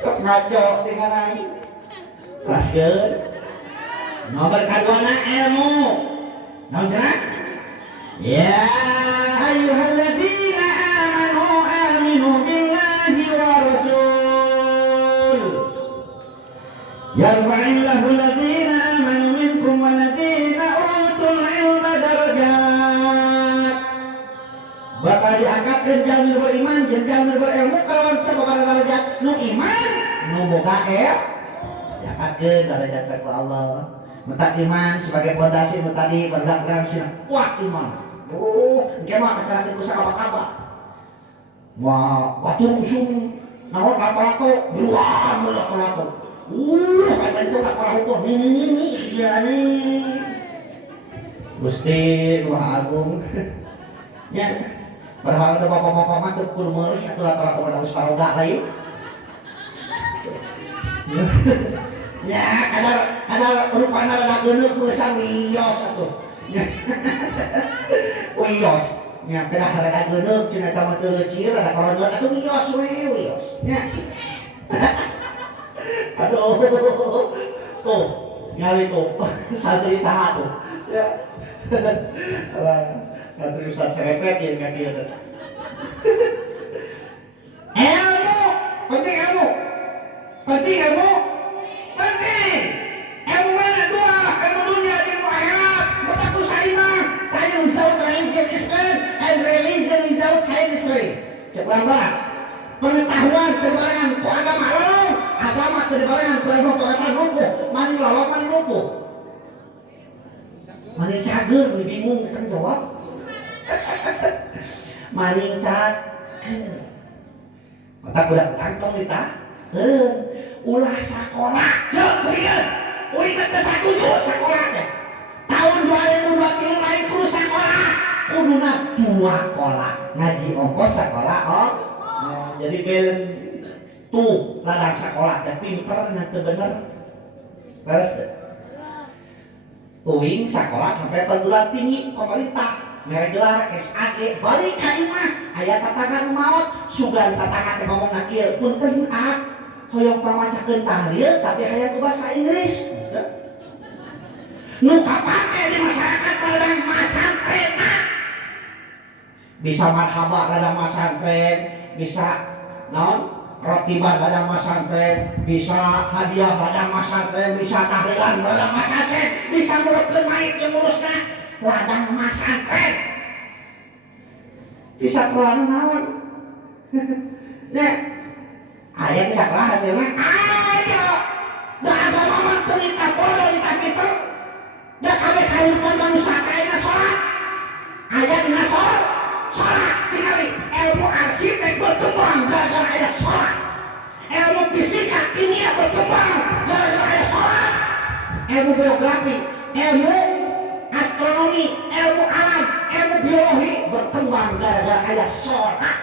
kok ngaco tinggalan, kelaskeun. Nomor kaduana ilmu. Naon cenah? Ya ayyuhalladzina aminu billahi wa rasul. Yarfa'illahu alladzina amanu minkum walladzina utul ilma darajat. Bakal diangkatkeun jalmi beriman jeung jalmi berilmu kalawan sababaraha darajat nu iman nu boga diangkatkeun darajat ka Allah. Mentak iman sebagai fondasi nu tadi berdak-dak sina kuat iman. Engke mah kacarakeun ku sakaba-kaba. Wah, batur kusum naon lato-lato biruan lato-lato. Kayak itu kakak hukum ini iya nih. Gusti Nuh Agung. Ya. Padahal ada bapak-bapak mah teu kudu meuli atuh lato-lato pada us paroga lain. Ya, ada rupana rada geuneuk meusan wios atuh. Wios. Nya pedah rada geuneuk cenah eta mah teu leucir rada kolonjor atuh wios we wios. Nya. Aduh. Tuh, nyali tuh. Santri saha tuh. Ya. Alah, santri Ustaz serepet ya ka kieu teh. Ilmu, penting ilmu. Penting ilmu. Penting. Ilmu mana dua? Ilmu dunia, ilmu akhirat. Betul saimah. Science without religion is bad, and religion without science is right. Cepat banget. Pengetahuan terbarengan ku agama lolong, agama terbarengan ku ilmu pengetahuan lumpuh. Mani lolong, mani lumpuh. maning cager nih bingung kita jawab. Maning cager. Mata budak kantong kita. Ulah sekolah. Jauh kemudian. Uing ke setuju sekolah teh. Tahun 2023 lain kudu sekolah. Kuduna 2 sekolah. Ngaji ongkos sekolah jadi film tuh ladang sekolah teh pinter nanti bener. Beres teh. Uing sekolah sampai perguruan tinggi pemerintah merek gelar SAG balik ka imah aya tatagan maot sugan tatagan teh ngomongna kieu punten hoyong pamacakeun tahlil tapi hayang ku basa Inggris nu kapake di masyarakat ladang masantren bisa marhabah ladang masantren bisa naon rotiban ladang masantren, bisa hadiah ladang masantren, bisa tahlilan ladang masantren, bisa ngurupkeun mayit yang ngurusna ladang masantren. Bisa sekolah naon? Nya aya di sekolah hasilna aya. Da agama mah teu kita bodoh kita pinter. Da kabeh kahirupan manusia kaina salat. Aya dina salat tinggali ilmu arsitek berkembang gara-gara aya salat. Ilmu fisika kimia berkembang gara-gara aya salat. Ilmu geografi, ilmu astronomi, ilmu alam, ilmu biologi berkembang gara-gara aya salat.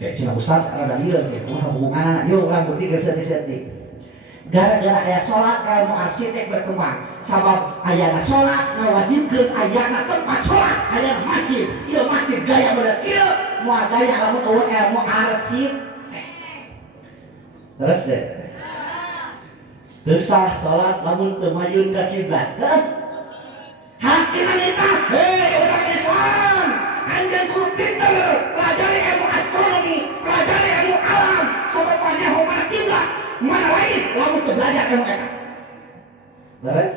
Kayak cina ustaz ada ieu teh, hubunganna ieu urang beuti geus gara-gara aya salat ilmu arsitek berkembang sabab ayana salat ngawajibkeun ayana tempat salat ayana masjid ieu masjid gaya bener ieu moal gaya lamun eueuh ilmu arsitek terus deh teu sah salat lamun teu mayun ka kiblat hakim wanita hei urang Islam anjeun kudu pinter pelajari ilmu astronomi pelajari ilmu alam sabab maneh mana kiblat mana lain lamun teu belajar ilmu eta beres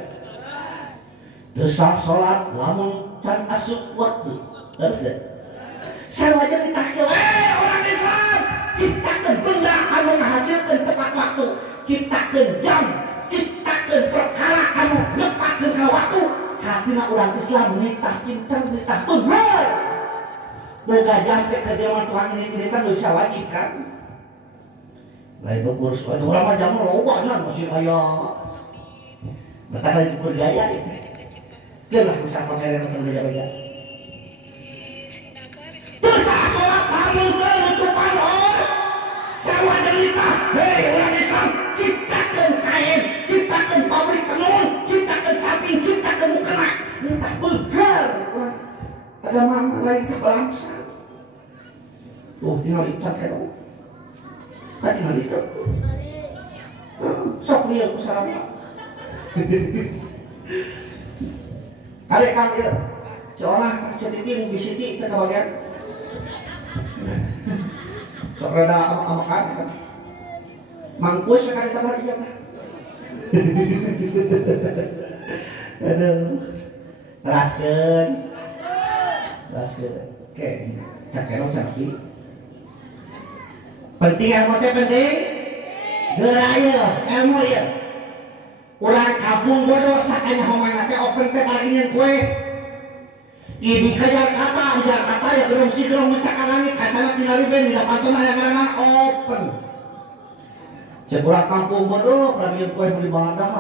desah salat lamun can asup waktu beres deh sarua jeung ditahkeun orang Islam ciptakeun benda anu ngahasilkeun tepat waktu ciptakeun jam ciptakeun perkara anu nepatkeun ka waktu hatina urang Islam nitah pinter nitah bener boga jam ke kerjaan Tuhan ini kan bisa wajib kan lain berkurus ada orang mah jamu loba nya masih aya mata kali ukur gaya gitu gelah bisa pakai rena kerja-kerja dosa salat lamun teu nutupan sarua jelita hei urang Islam ciptakeun kain ciptakeun pabrik tenun ciptakeun samping ciptakeun mukena nitah bener agama lain teh balangsa tuh tinggal icat edo tadi hal itu sok dia ku sarana kali kan dia seorang tak cediki bisiti ke bagian sok rada amakan kan mangkus sekali tabar ijazah aduh teraskeun oke cakerok caksi penting ilmu teh penting geuraya ilmu ieu urang kampung bodoh sakanya homana teh open teh palingan kue di Jakarta ya gerung si gerung mencak langit kacana tinggal ben di dapatna aya ngaranna open cek urang kampung bodoh palingan kue beli badak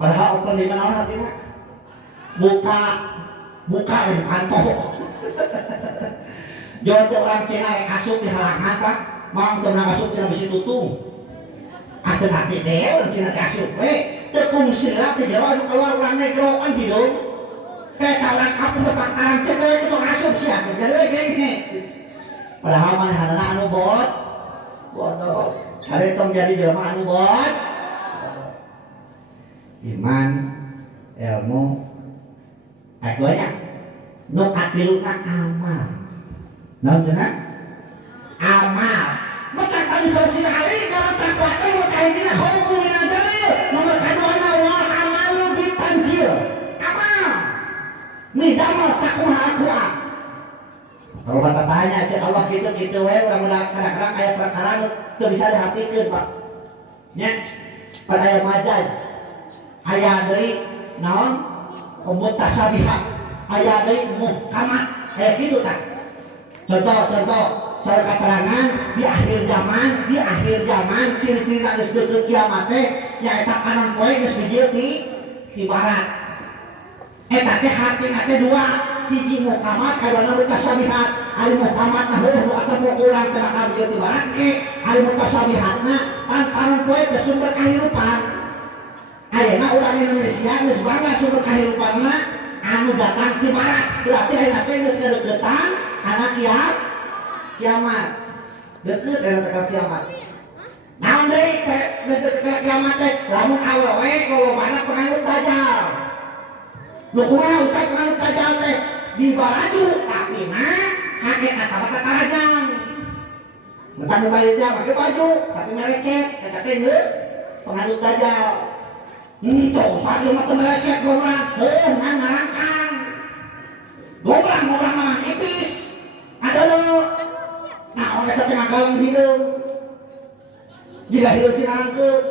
padahal open di mana artinya buka yang kantor jauh teh orang Cina rek asup di halang mata mau teu meunang asup cenah bisi tutung ateun hati teh orang Cina teh asup teu kungsi lah teh jero anu keluar urang negro kan hidung teh ka urang kampung depan tarang cek we kitu asup sia teh jadi we gini padahal manehna anu bodoh hari tong jadi jelema anu iman ilmu banyak nu katiluna amal naon cenah amal maka tadi solusi kali kalau takwa teh mah kahitna hukum minadzalil nomor kaduana wal amalu bitanzil amal midamal sakuha Al-Qur'an kalau bata tanya cek Allah gitu we urang kadang-kadang aya perkara nu teu bisa dihapikeun Pak nya pada aya majaz aya deui naon mutasabihat aya deui muhkamat kayak gitu kan. Contoh saya keterangan di akhir zaman ciri-ciri geus deukeut kiamat teh nyaeta kanan poe geus bijil di barat. Eta teh hartina teh dua, hiji muhkamat kadana mutasabihat. Ari muhkamat nah nu ketemu urang teh bakal bijil di barat ke, ari mutasabihatna kanan poe teh sumber kahirupan. Ayeuna urang Indonesia geus bangga sumber kahirupanna anu datang di barat, berarti ayeuna teh geus kadeuketan kana kiamat. Deukeut eta teh kiamat. Naon deui geus deukeut kiamat teh lamun awewe lolobana penganut dajal. Nu kumaha ustaz penganut dajal teh di baraju tapi mah hakikat mah tatarajang. Mentang-mentang dia pakai baju tapi merecet eta teh geus penganut dajal. Tuh, saat dia mah merecet gombrang, ngarangkang. Gombrang namanya ipis. Ada lo. Nah, orang kata tengah kalem hidup. Jika hidup si nangkep.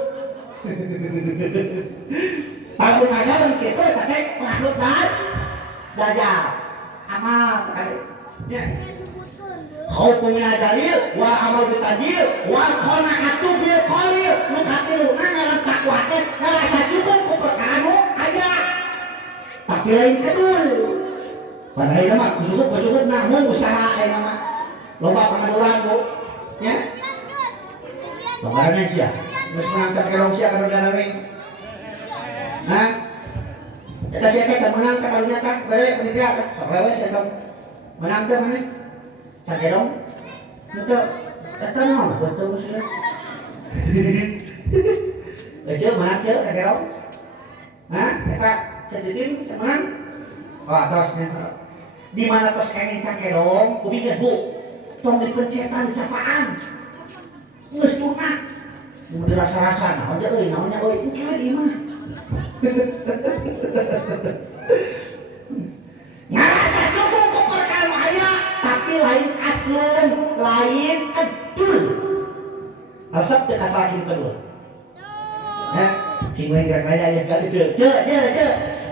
Kalau ngajaran gitu, tadi pengadut dajal. Amal tadi. Ya. Kau punya jalil, wa amal bitajil, wa kona atu bil qalil. Nu katiluna ngaran takwa teh ngarasa cukup ku perkara nu aya. Tapi lain kedul. Padahal ieu mah cukup namun usaha aya mah. Loba pangaduran Bu. Ya. Bagaimana sia? Geus menang kelong sia ka negara we. Hah? Eta sia teh menang ka karunya tah bare panitia tah. Sawewe sia menang teh maneh. Sakedong, itu, eta naon betul sih. Ece mana cer sakedong? Hah? Eta ceditin menang? Oh, tos di mana tos kenging sakedong? Kupikeun Bu, tong dipencetan di capaan. Geus tunah. Mun dirasa-rasa naon nya euy, engke we ieu mah. Ngarasa cukup ku perkara aya tapi lain aslun, lain kedul. Resep teh kasalakin kedul. Heh, cingwe gak aya gak itu. Je.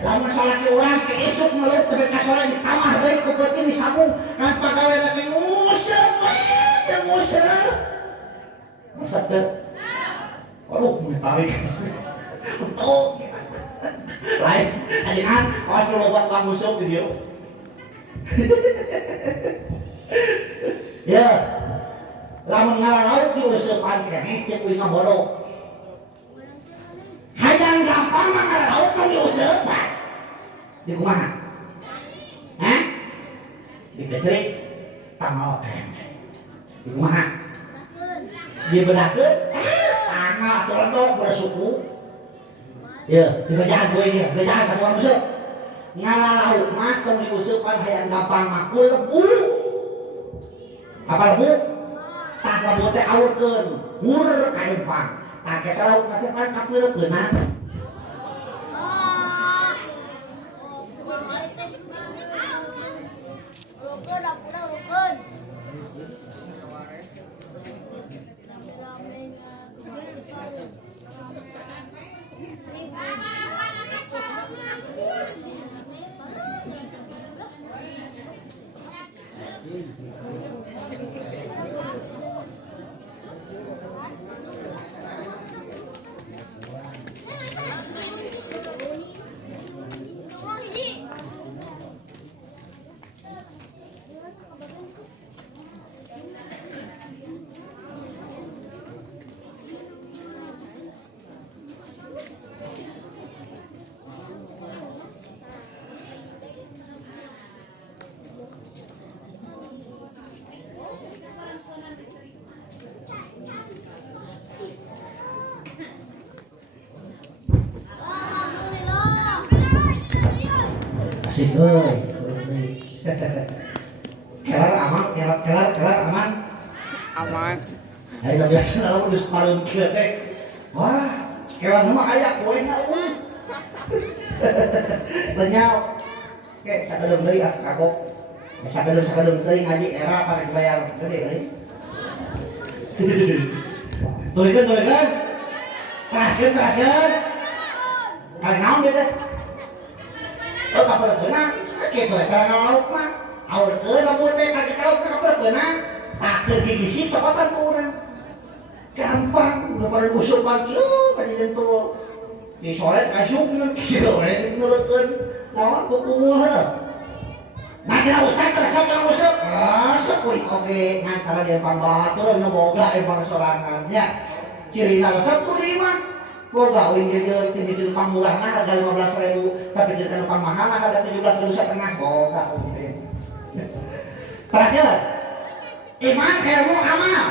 Lamun salaki urang ke esuk meuleuh teh ka sore ditamah deui ku beuting disambung ngan pagaweana teh nguseup teh nguseup. Resep teh. Aduh, mun tarik. Untung. Lain adingan awas lu lobat ka nguseup di dieu. Ya, lamun ngalalaut diuseupan keneh cek uing bodoh. Hayang gampang mah ngalalaut kan diuseupan. Di kumaha? Hah? Dikecerik tanggal di kumaha? Dibedakeun tanggal atuh endog bersuku. Ya, dibedahan gue ieu, bedahan ka tukang useup. Ngalalaut mah tong diuseupan hayang gampang mah ku lebu. Apa lebu? Tah lebu teh awurkeun, hur ka empang. Tah kita laut teh kan kapeureukeunan. Asik euy. Kelar aman. Aman. Hari biasa lamun geus pareum kieu teh. Wah, kelar mah aya poena euy. Lenyau. Oke, sakedeung deui kagok. Sakedeung deui ngaji era pada dibayar gede euy. Tulikeun. Teraskeun. Kali naon dia teh? Oh kabar benang, gitu ya kalau lauk mah, awal ke rambut teh kaki lauk kabar benang, tak gigi sih copotan kurang, gampang, udah pada usukan kieu kajian tuh, di sore kasuk kieu, ngeleukeun, lawan kuku heuh. Nah, cina ustad terasa cina ustad, sepui oke, ngantara dia pambatur nu boga emang sorangan, ya, ciri resep tuh di mah. Boga uing jejer tinggi di depan murah mah harga 15.000 tapi di depan mahal mah harga 17.500 setengah boga uing terakhir iman ilmu amal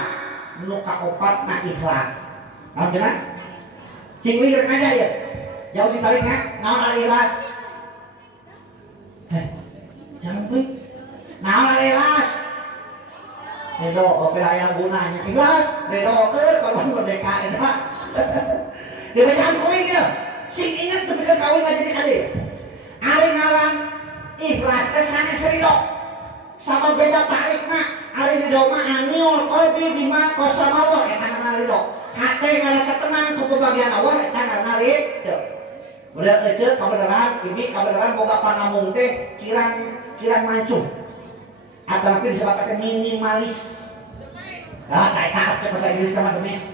nu kaopat na ikhlas naon cenah cing wih aja ya jauh si taliknya naon ari ikhlas jangan wih naon ari ikhlas Redo, opera yang gunanya ikhlas redo ke korban merdeka eta di bacaan komik ya, sing ingat tapi kan kawin nggak jadi kali. Ari ngaran ikhlas kesannya serido, sama beda tarik mah. Ari ridho mah aniul kolbi bima kosama Allah, eta ngaran ridho. Hati ngerasa tenang ku bagian Allah, eta ngaran ridho. Udah ece kabeneran, ibi kabeneran boga panamung teh kirang mancung. Atau tapi disebutkan minimalis. Ah, tak cek bahasa Inggris sama demis.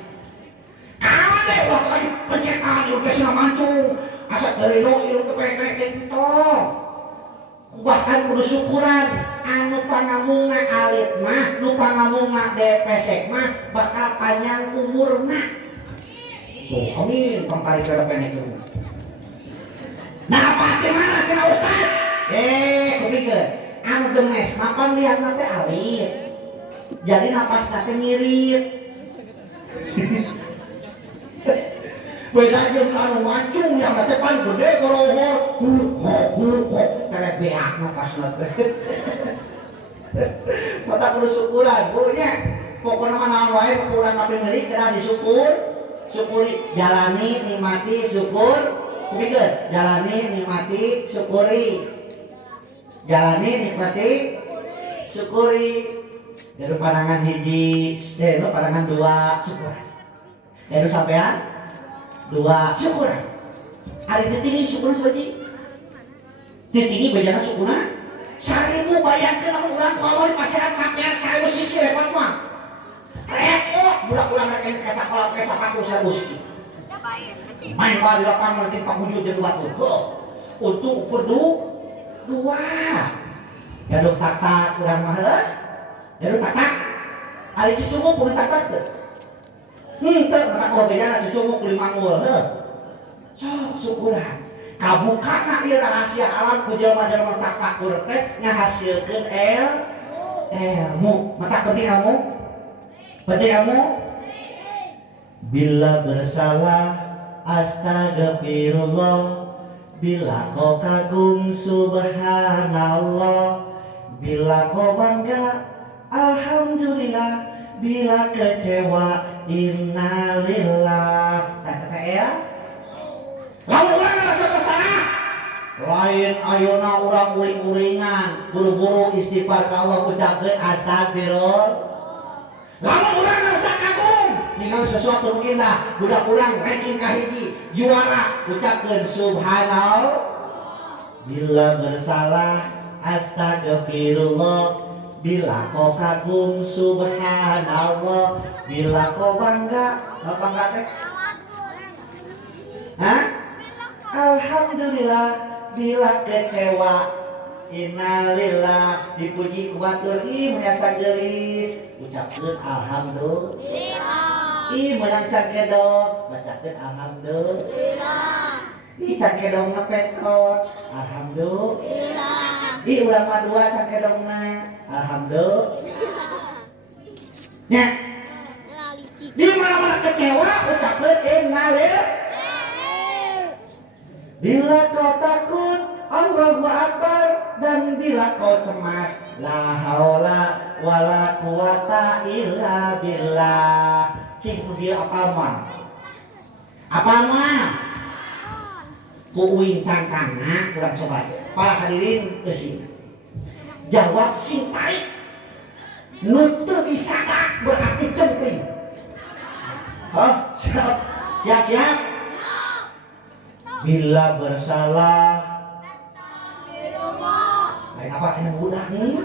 Deh, ulah kali pencet aja ke sina mancung asa dari lo ilu kepek-pek itu bahkan kudu syukuran anu pangamungna alit mah nu pangamungna depesek mah bakal panjang umurna tuh amin pangkari kere-pek itu nah apa gimana cina ustad kupikeun anu gemes mapan lihat nate alit jadi napas nate ngirit beda jeung anu mancung yang teh pan gede gorohor tere beak mah pasna teh mata kudu syukuran Bu nya pokona mah naon wae kurang tapi meuli kena syukuri jalani nikmati syukur kupikeun jalani nikmati syukuri jalani nikmati syukuri deru pandangan hiji deru pandangan dua syukuran deru sampean dua syukur hari ditinggi syukur sebagai ditinggi bejana syukurna sarimu bayangkan namun orang kalau di masyarakat sampean saya musiki repot mah repot budak-budak mereka yang kesakola kesapatu saya musiki main bali lapangan nanti pangujud jadi batu untuk ukur dua gaduh tak kurang mahal gaduh tak hari cucumu bukan tak teu kata kau bejana cucumu kulit mangul sok syukuran kabukana ieu rahasia alam ku jelema-jelema takakur teh ngahasilkeun ilmu mata penting ilmu bila bersalah astagfirullah bila kau kagum subhanallah bila kau bangga alhamdulillah bila kecewa innalillah kata ya lamun urang ngerasa bersalah lain ayeuna urang uring-uringan buru-buru istighfar ka Allah ucapkeun astagfirullah lamun urang ngerasa kagum ningali sesuatu nu indah budak urang ranking ka hiji juara ucapkeun subhanallah bila bersalah astagfirullah bila kau kagum subhanallah bila kau bangga teh alhamdulillah bila kecewa innalillah dipuji ku batur menyasa gelis ucapkeun alhamdulillah meunang can kedong bacakeun alhamdulillah can kedong ngepekot alhamdulillah urang mah dua can kedongna alhamdulillah nya di mana-mana kecewa ucapkeun innalillah bila kau takut Allahu Akbar dan bila kau cemas la haula wala quwata illa billah cing dia apal mah ku uing cangkangna kurang coba para hadirin kesini jawab sing tarik nu teu disangka berarti cempring siap bila bersalah Kayak apa kena budak nih?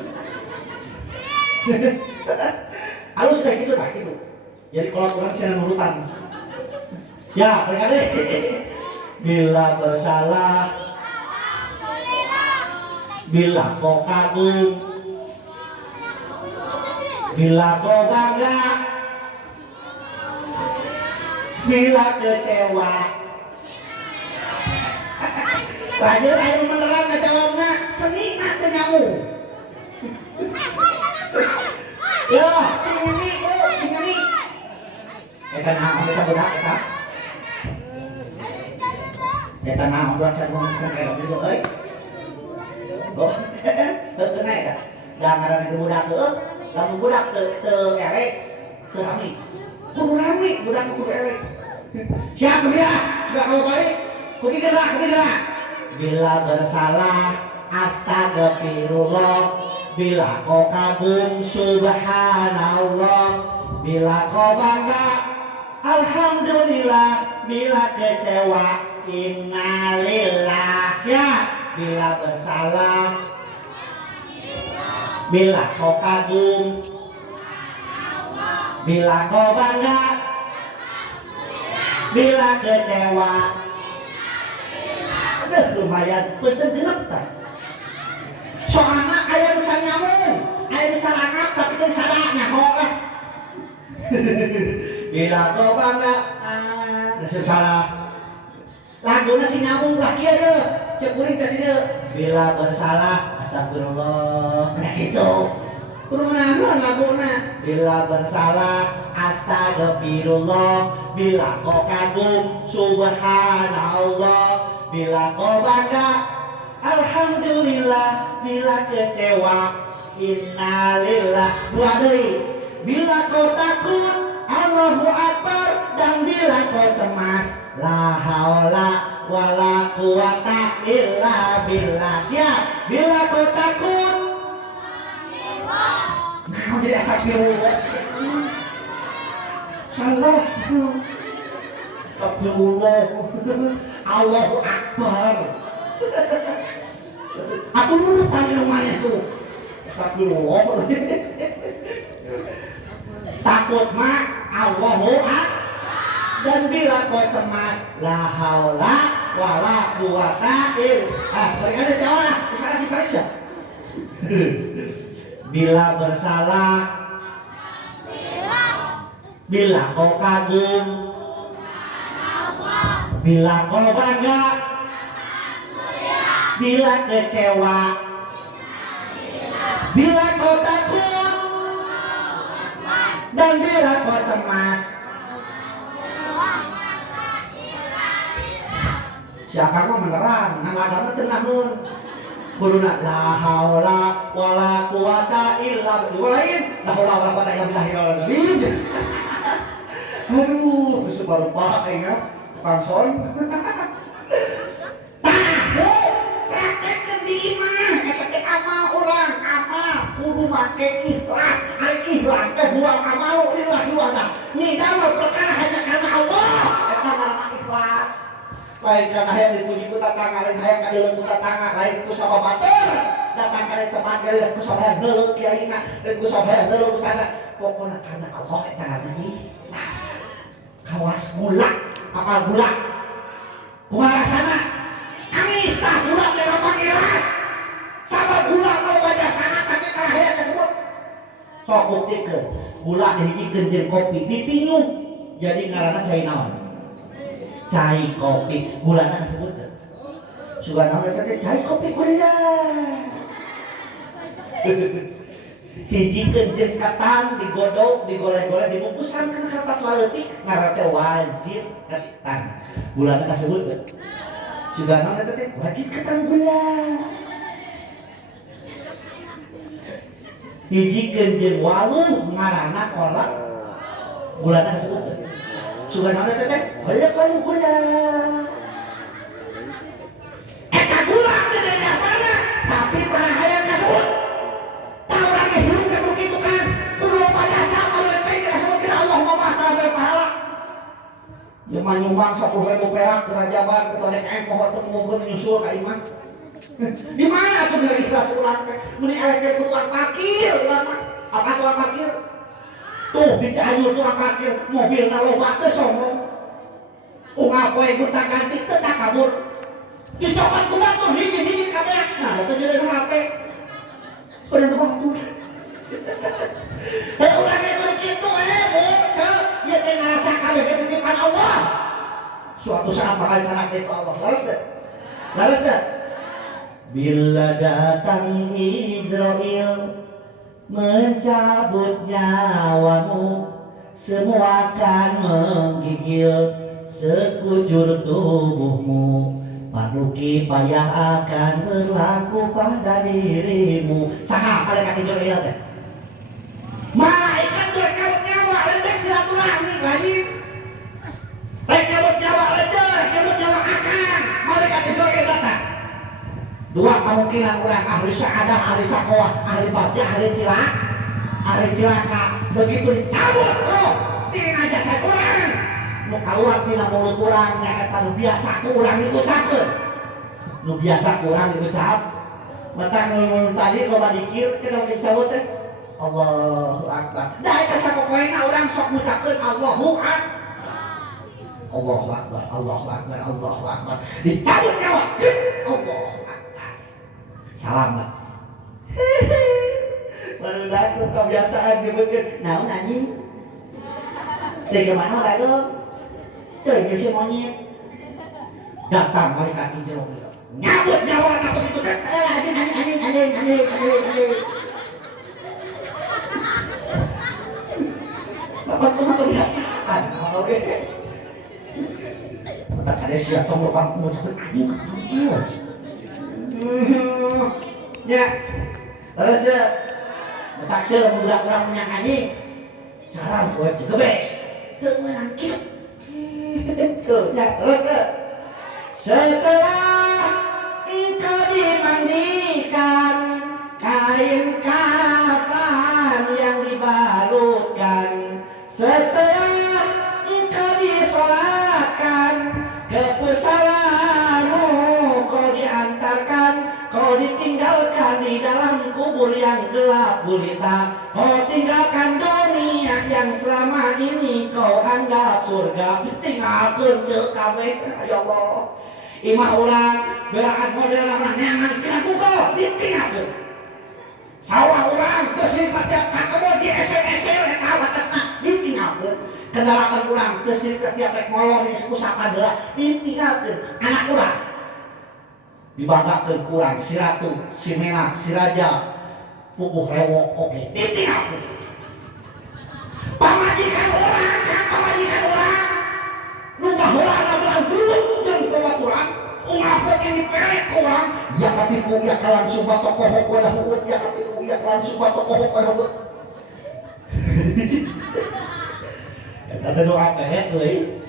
Halus kayak gitu tak gitu. Jadi kalau kurang saya nurutan. Siap, mereka deh. Bila bersalah, bila kau kagum, bila kau bangga, bila kecewa. Raja air menerang ngejawabnya seni nanti nyamu. Ya, sing ini. Eta naon eta budak eta? Eta naon budak saya ngomong kayak gitu euy. Oh, kena eta. Da ngaranna ke budak teu, lamun budak teu elek, teu rami. Kudu rami, budak kudu elek. Siap dia, sudah kamu balik. Kudu gerak. Bila bersalah, astagfirullah. Bila kau kagum, subhanallah. Bila kau bangga, alhamdulillah. Bila kecewa, innalillah. Siap. Bila bersalah, bila kau kagum, bila kau bangga, bila kecewa. Aduh lumayan, bener genep tak? Soalnya ayah bisa nyamuk, ayah bisa langap, tapi kan salah nyamuk lah. Bila kau bangga, salah. Lagunya si nyamuk lah kia deh, cekuring tadi deh. Bila bersalah, astagfirullah. Nah itu, kudu nahan lagunya. Bila bersalah, astagfirullah. Bila kau kagum, subhanallah. Bila kau bangga, alhamdulillah. Bila kecewa, innalillah. Dua deui. Bila kau takut, Allahu Akbar. Dan bila kau cemas, la haula wala quwata illa billah. Siap. Bila kau takut, nah jadi astagfirullah. Salah. Astagfirullah. Allahu Akbar. Aku nurut paling rumahnya tuh. Astagfirullah. Takut mah Allahu Akbar. Dan bila kau cemas, la haula wala quwata illa. Mereka ada jawab. Salah si tarik ya. Bila bersalah, bila kau kagum, bila kau bangga, bila kecewa, bila kau takut, dan bila kau cemas. Siapa kau menerang, ngan agama tenahun. Kuluna la haula wala quwata illa billah. Lain, la haula wala quwata illa billah. Aduh, separuh ingat Pangson. Tahu, praktekkan di imah, praktek amal orang, amal kudu make ikhlas, ikhlas buang amal lillah wadah. Nidama perkara hanya karena Allah, eta mah ikhlas. Lain karena hayang dipuji ku tatangga, lain hayang kadeuleuh ku tatangga, lain ku sababateur. Datang ka tempat geuleuh ku sabaya deuleuh kiaina, lain ku sabaya deuleuh ustadna. Pokona karena Allah eta ngaranna ikhlas. Kawas gula, apa gula? Kumaha rasana? Amis tah gula teh gampang ikhlas. Sabab gula kalau baca sana tapi kana hayang disebut. Sok buktikeun, gula dihijikeun jeung kopi ditinyum. Jadi ngaranna cai naon? Cai kopi, gulana disebut. Sugan naon eta teh cai kopi gula. Hijikeun jeung ketan digodog, digoleh-goleh, dibungkusan kana kertas leutik ngaranna teh wajib ketan. Gulana kasebut. Sugan naon eta teh wajib ketan gula. Hijikeun jeung waluh ngaranna kolak. Gulana kasebut. Sugan naon eta teh waluh gula. Eta gula teh dasarna, tapi pernah hayang kasebut. Tahu lagi hidup kan begitu kan? Kudu pada sama mereka ini disebut Allah mau masalah pahala. Yang nyumbang 10.000 perak ke Rajaban, ke DKM pohon teu ngumpul nyusul ka imah. Di mana tuh dari ikhlas urang teh? Muni elek tukang parkir urang mah. Apa tukang parkir? Tuh di Cianjur tukang parkir mobilna loba teh sombong. Unggal poe gonta-ganti teu tak kabur. Dicopot ku batur hiji-hiji kabeh. Nah, eta jadi rumah teh. Pada batur. Urang itu kitu bocah. Ieu teh ngarasa kabeh titipan Allah. Suatu saat bakal canak teh Allah. Laras teh. Laras teh. Bila datang Israel mencabut nyawamu, semua akan menggigil sekujur tubuhmu. Panuki payah akan berlaku pada dirimu. Saha malaikat Israel teh? Malaikat berkabut nyawa lebih silaturahmi lain. Baik kabut nyawa lecer, kabut nyawa akan. Malaikat Israel datang. Dua kemungkinan orang ahli syahadah, ahli sakoah, ahli bagja, ahli cilaka. Begitu dicabut loh, tina jasad orang. Nu kaluar tina mulut orang, nyata nu biasa ku orang diucapkeun. Nu biasa ku orang diucap. Mata nu tadi loba dikir, kita lagi dicabut teh. Allahu Akbar. Da eta sapopoena urang sok ngucapkeun Allahu Akbar. Allahu Akbar, Allahu Akbar, Allahu Akbar. Dicabut nyawa. Allahu Akbar. Salam Mbak. Baru datang kebiasaan disebutkan naon anjing dari kemana lagi dari si monyet datang malaikat Israel nyabut nyawa apa itu anjing dapat cuma kebiasaan oke tak ada siapa mau ngucapin anjing ya terus ya tak sih budak orang punya anjing cara buat gebes temenan kita tuh ya terus ya setelah engkau dimandikan kain kafan yang dibalutkan setelah engkau disolatkan ke pusaramu kau diantarkan kau ditinggalkan di dalam kubur yang gelap gulita. Kau tinggalkan dunia yang selama ini kau anggap surga. Ditinggalkan cek kabeh ya Allah. Imah urang belaan model orang nyaman kena kukul ditinggalkan. Sawah urang kesini pada kakemoji esel-esel yang awatasna ditinggalkan. Kendaraan urang kesini tiap rek molor di suku sapadera ditinggalkan. Anak urang dibanggakeun kurang si ratu, si menah, si raja, pupuh rewo oke ditinggalkeun. Pamajikan orang, nu baheula belaan duit jeung baturan, ungapkeun yang diperek kurang, ya katipu ya kalan sumpah tokoh pada huut, ya katipu ya kalan sumpah tokoh pada huut. Eta doa teh euy.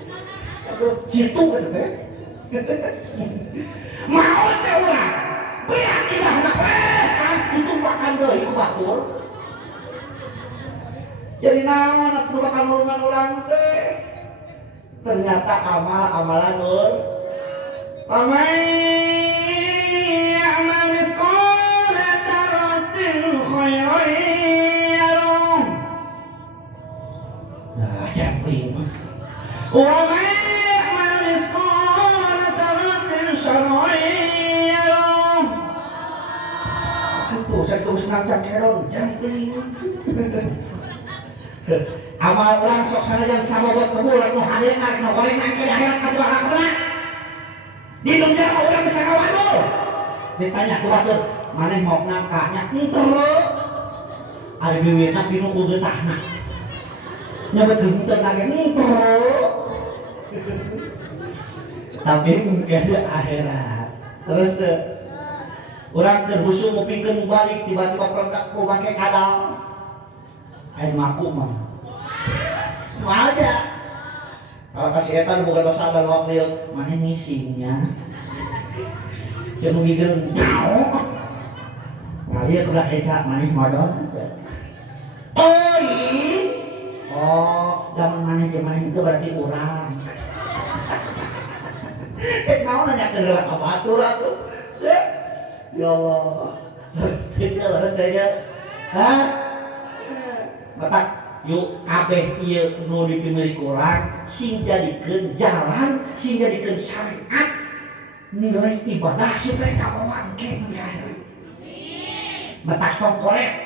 Aku citu eta teh. Mau teh urang beak idahna kan ditumpakan deui ku batur. Jadi naon atuh bakal nulungan urang teh? Ternyata amalan nur. Pamai amal misqala dzarratin khairan yarah. Nah, caping. Wa may amal misqala dzarratin syarran yarah. Itu saya terus ngancam keron caping. Amal orang sok sanajan sama buat kebulan nu hadean nu gorengan ke akhirat ka bakal pernah. Di dunia mah urang bisa kawadul. Ditanya ku batur, maneh mau nangkanya? Henteu. Ari biwirna pinu ku getahna. Nya betul teu lagi henteu. Tapi mungkin akhirat. Terus urang keur husu ngupingkeun balik tiba-tiba peledak ku bangke kadal. Ayo ngaku mah aja kalau kasih etan bukan dosa dan wakil mana misinya cuma gitu nyau ngalir kuda eca mana modal oh zaman mana zaman itu berarti urang mau nanya ke dalam abatur aku Ya Allah. Terus teh. Hah? Batak yuk kabeh ieu nu dipimilih kurang sing jadikeun jalan, sing jadikeun syariat nilai ibadah supaya kabawan ke dunia. Batak tong korek.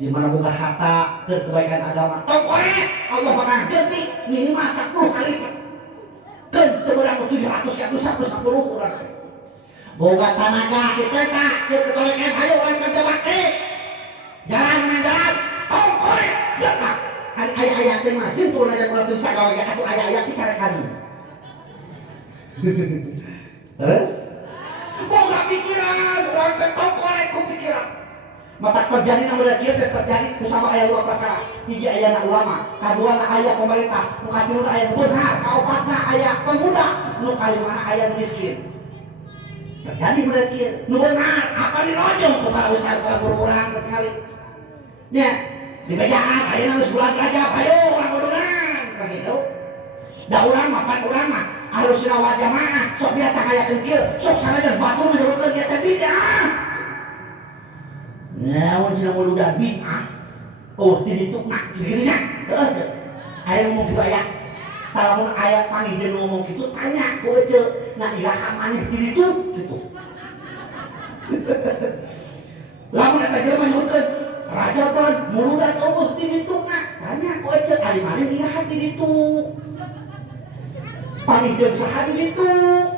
Di mana boga harta keur kebaikan agama. Tong korek Allah bakal ganti minimal 10 kali. Keun teu beurang 700 ka 110 urang. Boga tanaga kita ceuk ketoleken hayu urang kerja bakti. Jalan tong korek dekat. Aya-aya teh mah jentul aja kula teu sagawe atuh aya-aya picarekan. Terus boga pikiran urang teh tong korek ku pikiran. Mata terjadi namun kieu teh terjadi kusama aya 2 perkara. Hiji aya ulama, kadua aya pemerintah, nu katilu aya beunghar, kaopatna aya pemuda, nu kalimana aya miskin. Terjadi bener kieu. Nu beunghar apa dirojong ku para ustaz para guru urang teh kali. Nya, di bejaan ayeuna geus bulan Rajab, ayo urang kudunan ka kitu. Da urang mapan urang mah Ahlussunnah wal Jamaah sok biasa ngayakeun kieu, sok sanajan batur menurutkeun ieu teh bid'ah. Naon cenah muludan bid'ah. Oh, di ditu mah digirinya. Heuh. Aya ngomong kitu aya. Lamun aya pangijeun ngomong kitu tanya ku ece, na iraha maneh di ditu kitu. Lamun eta jelema nyebutkeun Rajaban muludan eueuh di ditu na, tanya ku ece ari maneh iraha di ditu. Pangijeun saha di ditu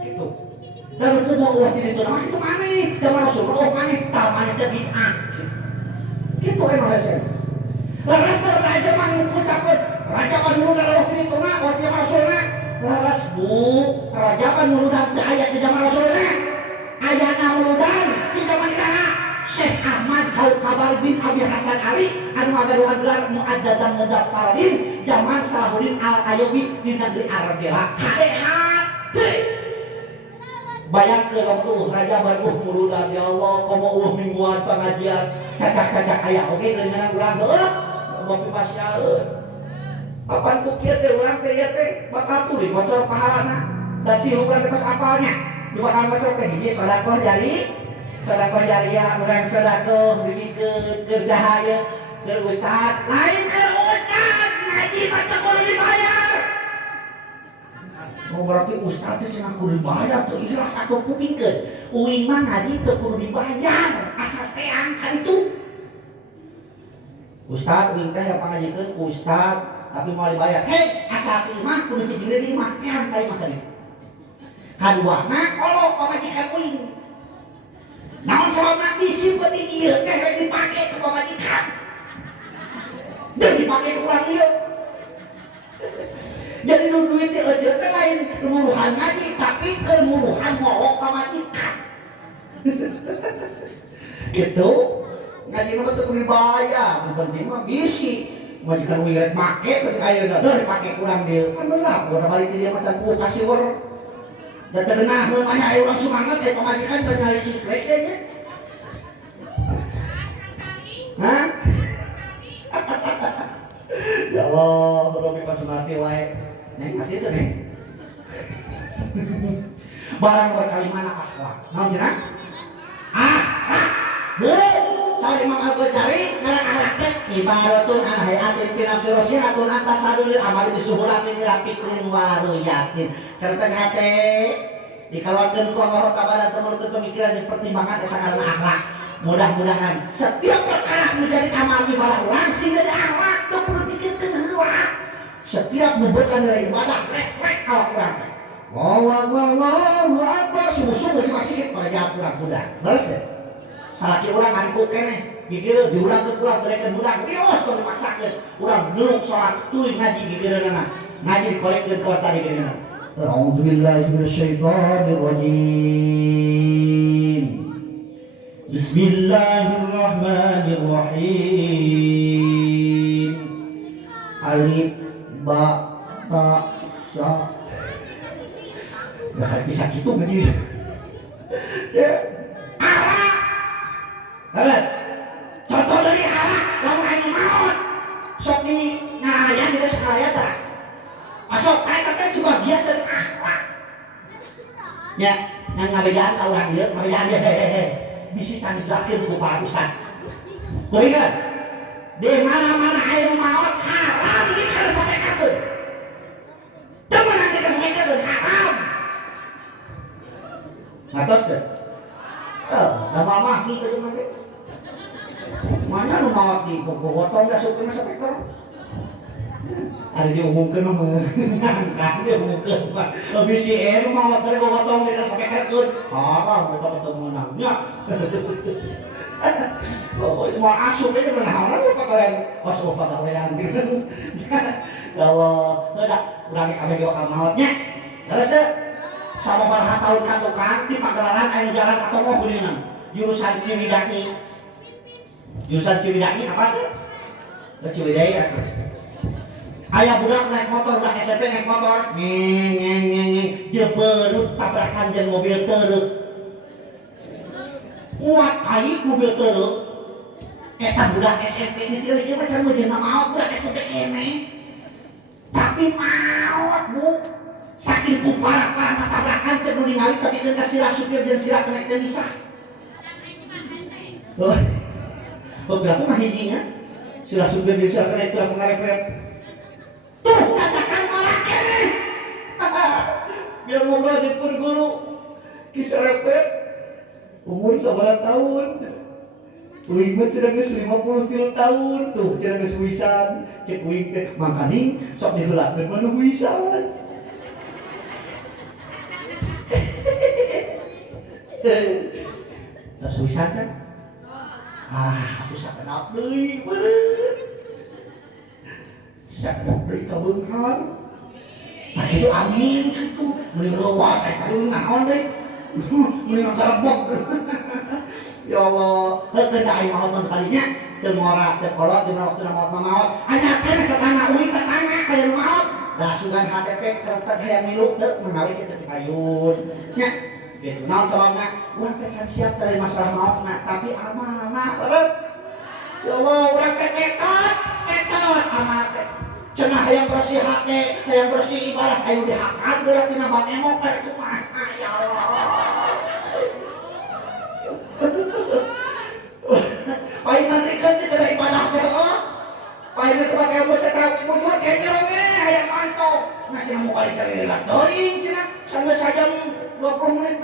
kitu. Dan kudu eueuh di ditu mah kitu maneh, zaman Rasulullah eueuh maneh, tah maneh teh bid'ah. Kitu emang resen. Laras teh Rajaban ngucapkeun Rajaban muludan eueuh di ditu mah, eueuh di zaman Rasulullah. Laras bu, Rajaban muludan teh aya di zaman Rasulullah. Ayana muludan di zaman iraha. Syekh Ahmad Kaukabar bin Abi Hasan Ali anu ngagaduhan gelar Mu'addadan Mudaffarin zaman Salahuddin Al-Ayyubi di negeri Arabia. Hade-hade. Bayangkeun lamun Rajaban muludan ya Allah komo mingguan pengajian cacak-cacak aya oge geungeunna urang heuh bapi pasyaeun. Papan ku kieu teh urang teh ieu teh bakal tuluy bocor pahalana dan tilu urang teh apalnya. Dua kali bocor teh hiji sedekah jariah urang sedekah dibikeun keur sahaya keur ustad lain keur ustad ngaji mah teu kudu dibayar. Oh berarti ustad teh cenah kudu dibayar teu ikhlas atuh kupingkeun. Uing mah ngaji teu kudu dibayar asal teang ka ditu. Ustad uing teh yang pangajikeun ku ustad tapi mau dibayar. Hei asal teh mah kudu cicing deui mah teang ka imah ka ditu. Kaduana olok pamajikan uing. Namun selama bisi penting ieu teh rek dipake ke pamajikan. Dan dipake ke urang ieu. Jadi nu duit teh euceut teh lain muruhan ngaji tapi keur muruhan ngolok pamajikan. Gitu. Ngaji mah teu kudu dibayar, nu penting mah bisi. Majikan uing rek make penting ayeuna deuh dipake kurang dieu. Kan beunah gua balik di dieu macan ku kasiwer. Dan terdengar banyak aya urang sumanget ya pamajikan teh nyai siklek ge nya. Hah? Ya Allah, Robi Pasunarti wae. Neng hati teh neng. Barang berkalimana akhlak. Naon cenah? Akhlak. Bu, saur Imam Al-Ghazali ngarang akhlak teh ibaratun an hayatin fi nafsi rasihatun antasadulil amali bisuhulatin ila fikrin wa ruyatin. Karena hate dikeluarkan ku Allah Ta'ala temurkeun pemikiran dan pertimbangan eta karena akhlak. Mudah-mudahan setiap perkara menjadi amal ibadah urang sing jadi akhlak teu perlu dikeutkeun heula. Setiap membuka nilai ibadah rek awak urang teh. Allahu akbar sungguh-sungguh di masjid pada jahat urang budak. Beres teh. Salaki urang ngariku keneh gigireun diulang urang tereken budak dios tong dipaksakeun. Urang deluk salat tuluy ngaji gigireunana. Ngaji dikolekkeun ka wasta gigireunana. A'udzu billahi minasyaitonir rajim. Bismillahirrahmanirrahim. Alif ba ta sa. Dah bisa gitu begini. Ya. Alak. Terus. Contoh dari alak lamun anu maot. Sok di ngarayan di sekalian tah. Masuk kayak teh sebagian dari akhlak. Ya, yang ngabedaan ka urang ieu, ngabedaan hehehe. bisa can dijelaskeun ku para ustaz. Kuringan di mana-mana aya nu maot haram dikasampekakeun. Teu meunang dikasampekakeun haram. Ngatos teh. Da mama ki teh mah. Mana nu maot di gotong da sukeun sapeker. Ada diumumkan mah, kan dia umumkan mah. Lebih si nu maot dari gotong dia sampekakeun. Haram mereka ketemu nangnya. Oh, mau asup aja naon anu pakaian pas pakaian gitu. Kalau hendak urang kabeh bakal maotnya. Terus teh sababaraha tahun ka tukang di Pagelaran aya jalan atomo geuningan. Jurusan Ciwidey. Jurusan Ciwidey apa tuh? Ciwidey atuh. Aya budak naik motor, budak SMP naik motor, ngeng, jeberut tabrakan jeung mobil truk. Muat kai mobil truk. Eta budak SMP ini teh ieu mah can meujeuh maot budak SMP kene. Tapi maot Bu. Saking parah tabrakan cenah nu ningali tapi teu sirah supir jeung sirah kenek teu bisa. Oh, berapa mah hijinya? Sirah supir jeung sirah kenek kurang ngarepet. Tuh, cacakan orang kene. Biar mau belajar pun guru. Kisah repet. Umur sabaraha tahun. Uing mah cenah geus 53 tahun. Tuh, cenah geus wisan. Cek uing teh mangkaning sok diheulakeun mah nu wisan. Terus wisan kan? Aku sakenap deui beureum. Sakna beri kabeunghar. Nah itu amin gitu. Mending leuwas saya tadi naon deui. Mending ngarebok. Ya Allah, heukeun da aing maot mah kadinya teu ngora teu kolot jeung waktu maot maot. Anyakeun ka tanah uing ka tanah aya nu maot. Da sugan HTP kerep hayang milu teu menawi teu dipayun. Nya gitu. Naon sababna? Urang teh can siap dari masalah maotna, tapi amanah terus. Ya Allah, urang teh etot amal teh. Cenah hayang bersih hate, hayang bersih ibadah, ayo dihakan geura tina bang emok teh kumaha ya Allah. Paling ngartikeun teh cenah ibadah teh heuh. Paling teh bang emok teh bujur kayaknya we hayang mantap. Nah cenah mau balik lila teuing cenah sanggeus sajam 20 menit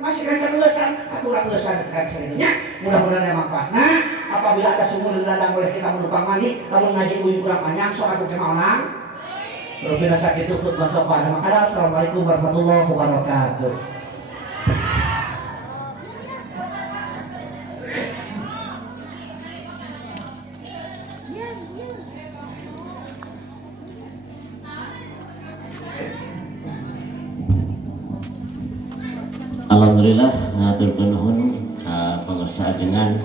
masih kan geussan, aturan geussan kan sakitu nya. Mudah-mudahan aya manfaatna. Apabila ada sumur di ladang boleh kita menumpang mandi, lamun ngaji uing kurang panjang sok aku kemaonan. Rupina sakitu khutbah sopan. Assalamualaikum warahmatullahi wabarakatuh. Alhamdulillah ngaturkeun nuhun ka pangarsa dengan